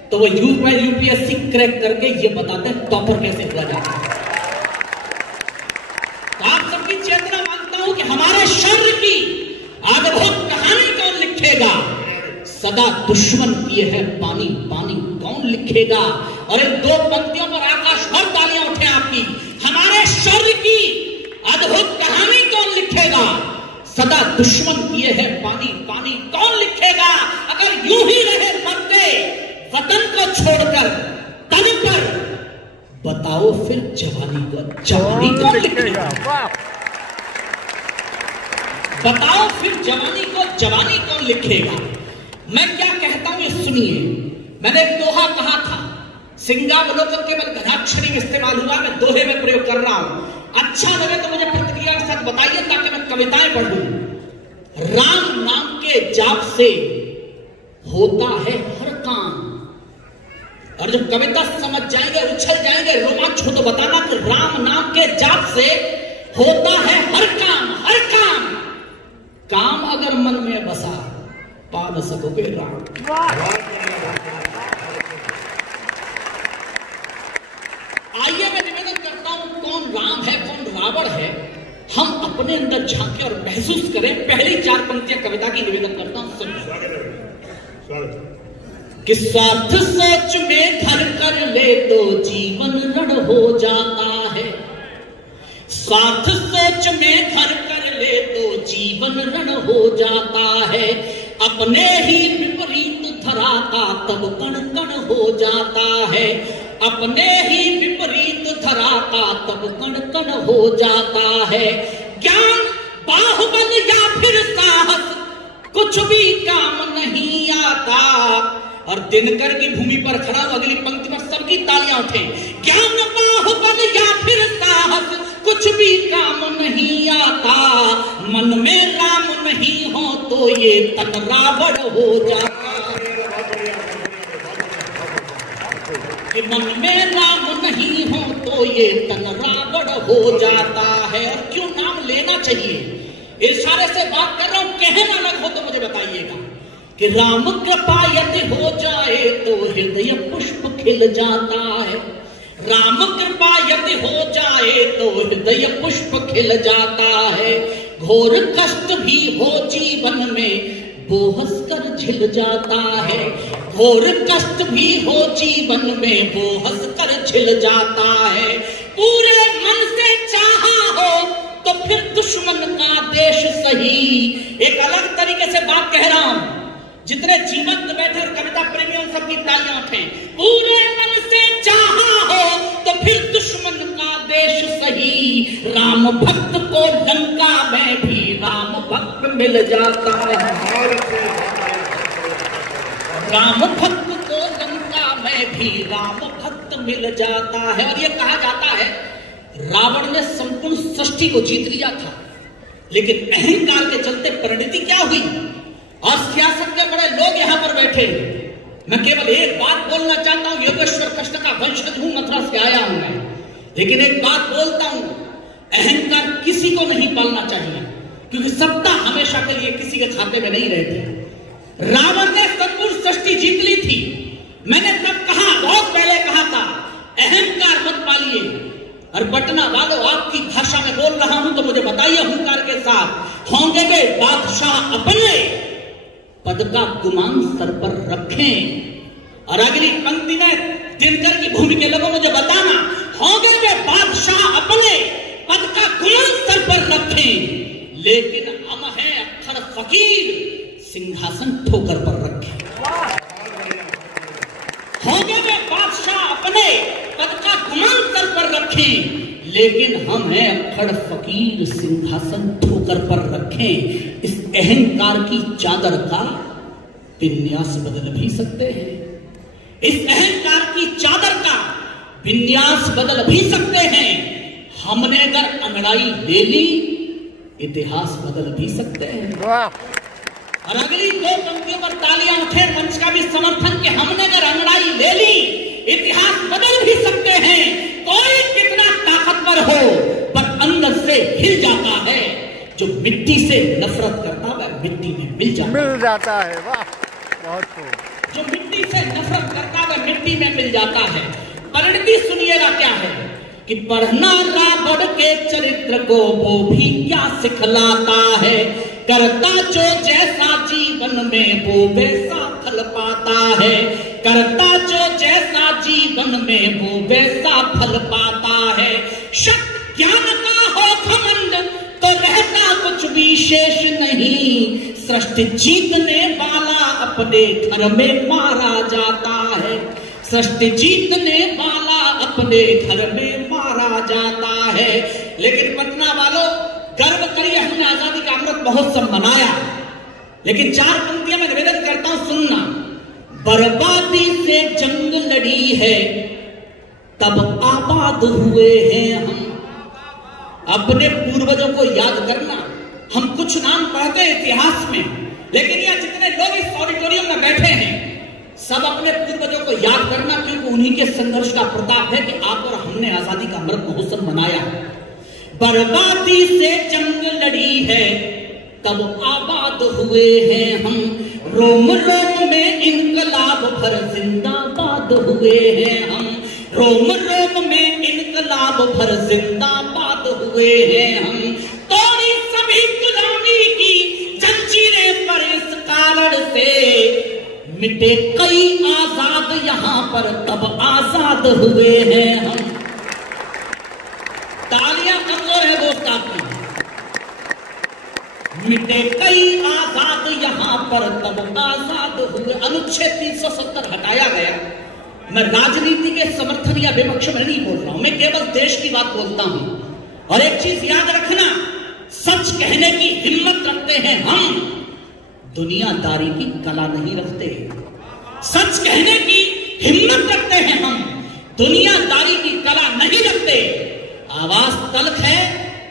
तो वो यूपीएससी क्रैक करके ये बताते हैं टॉपर कैसे हुआ जाता है। तो आप सबकी चेतना मांगता हूं कि हमारे शौर्य की अद्भुत कहानी कौन लिखेगा। सदा दुश्मन किए है पानी पानी कौन लिखेगा। और इन दो पंक्तियों पर आकाश भर तालियां उठे आपकी। हमारे शौर्य की अद्भुत कहानी कौन लिखेगा। सदा दुश्मन किए है पानी पानी कौन लिखेगा। अगर यूं ही रहे मरते वतन को छोड़कर तन पर, बताओ फिर जवानी कौन लिखेगा। बताओ फिर जवानी कौन लिखेगा। मैं क्या कहता हूं ये सुनिए। मैंने एक दोहा कहा था, सिंगावलोकन केवल घनाक्षरी में इस्तेमाल हुआ, मैं दोहे में प्रयोग कर रहा हूं। अच्छा लगे तो मुझे प्रतिक्रिया के साथ बताइए ताकि मैं कविताएं पढ़ूं। राम नाम के जाप से होता है हर काम। और जब कविता समझ जाएंगे, उछल जाएंगे, रोमांच हो तो बताना कि राम नाम के जाप से होता है हर काम। हर काम काम अगर मन में बसा पा न सकोगे राम। आइए मैं निवेदन करता हूं, कौन राम है कौन रावण है, हम अपने अंदर झांके और महसूस करें। पहली 4 पंक्तियां कविता की निवेदन करता हूं, सुनिए। कि स्वार्थ सोच में घर कर ले तो जीवन रण हो जाता है। स्वार्थ सोच में घर कर ले तो जीवन रण हो जाता है। अपने ही विपरीत धराता तब कण कण हो जाता है। अपने ही विपरीत धराता तब कण कण हो जाता है। ज्ञान बाहुबल या फिर साहस कुछ भी काम नहीं आता। और दिनकर की भूमि पर खड़ा हो, अगली पंक्ति पर सबकी तालियां उठे। ज्ञान बाहुबल या फिर साहस कुछ भी काम नहीं आता। मन में राम नहीं हो तो ये तन रावण हो जाता है। कि मन में राम नहीं हो तो ये तन रावण हो जाता है। और क्यों नाम लेना चाहिए, इशारे से बात कर रहा हूं, कहना अलग हो तो मुझे बताइएगा। कि राम कृपा यदि हो जाए तो हृदय पुष्प खिल जाता है। राम कृपा यदि हो जाए तो हृदय पुष्प खिल जाता है। घोर कष्ट भी हो जीवन में वो हंसकर झिल जाता है। घोर कष्ट भी हो जीवन में वो हंसकर झिल जाता है। पूरे मन से चाहा हो तो फिर दुश्मन का देश सही। एक अलग तरीके से बात कह रहा हूं, जितने जीवंत बैठे और कविता प्रेमियों सबकी तालियां उठें। पूरे मन से चाहा हो तो फिर दुश्मन का देश सही। राम भक्त को लंका में भी राम भक्त मिल जाता है। राम भक्त को लंका में भी राम भक्त मिल जाता है। और ये कहा जाता है रावण ने संपूर्ण सृष्टि को जीत लिया था, लेकिन अहंकार के चलते परिणति क्या हुई। और सियासत के बड़े लोग यहां पर बैठे। मैं केवल एक बात बोलना चाहता हूं, योगेश्वर कृष्ण का वंशज हूं, मथुरा से आया हूं मैं, लेकिन एक बात बोलता हूं, अहंकार किसी को नहीं पालना चाहिए, क्योंकि सत्ता हमेशा के लिए किसी के खाते में नहीं रहती। रावण ने संपूर्ण सृष्टि जीत ली थी। मैंने तब कहा, बहुत पहले कहा था और पटना वालों, आपकी भाषा में बोल रहा हूं तो मुझे बताइए हुंकार के साथ, होंगे वे बादशाह अपने, पद का गुमान सर पर रखें। और अगली पंक्ति में दिनकर की भूमि के लोगों मुझे बताना, होंगे वे बादशाह अपने, पद का गुमान सर पर रखें, लेकिन हम हैं अक्खर फकीर, सिंहासन ठोकर पर रखें। होंगे वे बादशाह अपने, पद का गुमान सर पर रखें, लेकिन हम हैं अक्खर फकीर, सिंहासन ठोकर पर रखें। इस अहंकार की चादर का विन्यास बदल भी सकते हैं, इस अहंकार की चादर का विन्यास बदल भी सकते हैं। हमने अगर अंगड़ाई ले ली, इतिहास बदल भी सकते हैं। और अगली दो पंक्तियों पर तालियां उठे मंच का भी समर्थन कि हमने अगर अंगड़ाई ले ली, इतिहास बदल भी सकते हैं। कोई कितना ताकतवर हो, पर अंदर से हिल जाता है। जो मिट्टी से नफरत करता है वह मिट्टी में मिल जाता है। वाह, बहुत खूब। जो मिट्टी से नफरत करता है वह मिट्टी में मिल जाता है। परिणति सुनिएगा क्या है कि पढ़ना रावण के चरित्र को वो भी क्या सिखलाता है, करता जो जैसा जीवन में वो वैसा फल पाता है, करता जो जैसा जीवन में वो वैसा फल पाता है। शब्द ज्ञान का हो घमंड तो रहता कुछ विशेष नहीं, सृष्टि जीतने वाला अपने घर में मारा जाता है, सृष्टि जीतने वाला अपने घर में मारा जाता है। लेकिन पटना वालों, गर्व करिए, हमने आजादी का अमृत महोत्सव मनाया, लेकिन चार पंक्तियां मैं निवेदन करता हूं, सुनना। बर्बादी से जंग लड़ी है तब आबाद हुए हैं हम, अपने पूर्वजों को याद करना। हम कुछ नाम पढ़ते हैं इतिहास में, लेकिन यह जितने लोग इस ऑडिटोरियम में बैठे हैं सब अपने पूर्वजों को याद करना, क्योंकि उन्हीं के संघर्ष का प्रताप है कि आप और हमने आजादी का अमृत महोत्सव मनाया। बर्बादी से जंग लड़ी है तब आबाद हुए हैं हम, रोम रोम में इनकलाब भर जिंदाबाद हुए हैं हम, रोम रोम में इनकलाब भर जिंदाबाद हुए हैं हम। तोड़ी सभी गुलामी की जंजीरें पर इस कारण से, मिटे कई आजाद यहाँ पर तब आजाद हुए हैं हम। तालियां कमजोर है दोस्त आपकी। मिटे कई आजाद यहाँ पर तब आजाद हुए। अनुच्छेद 370 हटाया गया। मैं राजनीति के समर्थन या विपक्ष में नहीं बोल रहा हूं, मैं केवल देश की बात बोलता हूं। और एक चीज याद रखना, सच कहने की हिम्मत रखते हैं हम, दुनियादारी की कला नहीं रखते। सच कहने की हिम्मत रखते हैं हम, दुनियादारी की कला नहीं रखते। आवाज तल्ख है,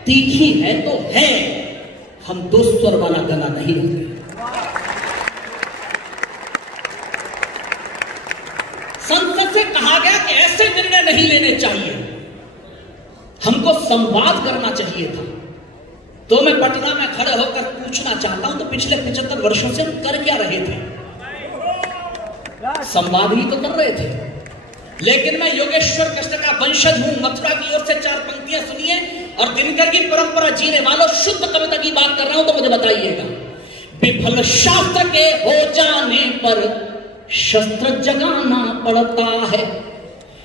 तीखी है तो है, हम दो स्वर वाला गला नहीं रखते। संसद से कहा गया कि ऐसे निर्णय नहीं लेने चाहिए, हमको संवाद करना चाहिए था। तो मैं पटना में खड़े होकर पूछना चाहता हूं, तो पिछले 75 वर्षों से कर क्या रहे थे? संवाद ही तो कर रहे थे। लेकिन मैं योगेश्वर कृष्ण का वंशज हूं, मथुरा की ओर से चार पंक्तियां सुनिए, और दिनकर की परंपरा जीने वालों, शुद्ध कविता की बात कर रहा हूं तो मुझे बताइएगा। विफल शास्त्र के हो जाने पर शस्त्र जगाना पड़ता है,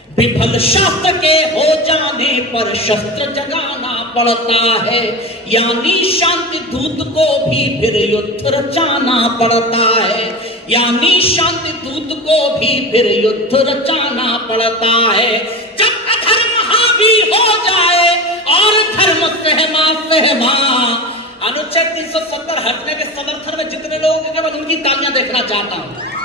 विफल शास्त्र के हो जाने पर शस्त्र जगाना पड़ता है, यानी शांति दूत को भी फिर युद्ध रचाना पड़ता है, यानी शांति दूत को भी फिर युद्ध रचाना पड़ता है। जब अधर्म हावी हो जाए और धर्म सहमा सहमा। अनुच्छेद 370 हटने के समर्थन में जितने लोग हैं केवल उनकी तालियां देखना चाहता हूं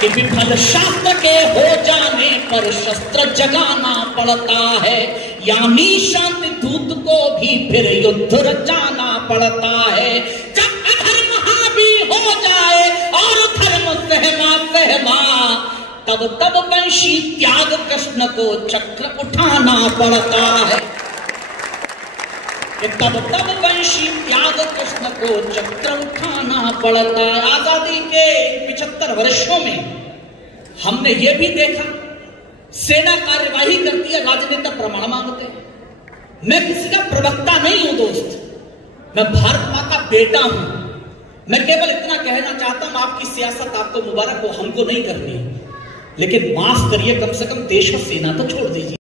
कि विफल शास्त्र के हो जाने पर शस्त्र जगाना पड़ता है, यानी शांति दूत को भी फिर युद्ध रचाना पड़ता है। जब अधर्म हावी हो जाए और धर्म सहमा सहमा, तब तब वंशी त्याग कृष्ण को चक्र उठाना पड़ता है, तब तब वंशी त्याग कृष्ण को चक्र उठाना पड़ता है। आजादी के 75 वर्षों में हमने ये भी देखा सेना कार्यवाही करती है, राजनेता प्रमाण मांगते हैं। मैं किसी का प्रवक्ता नहीं हूं दोस्त, मैं भारत मां का बेटा हूं। मैं केवल इतना कहना चाहता हूं, आपकी सियासत आपको मुबारक हो, हमको नहीं करनी, लेकिन माफ करिए, कम से कम देश और सेना तो छोड़ दीजिए।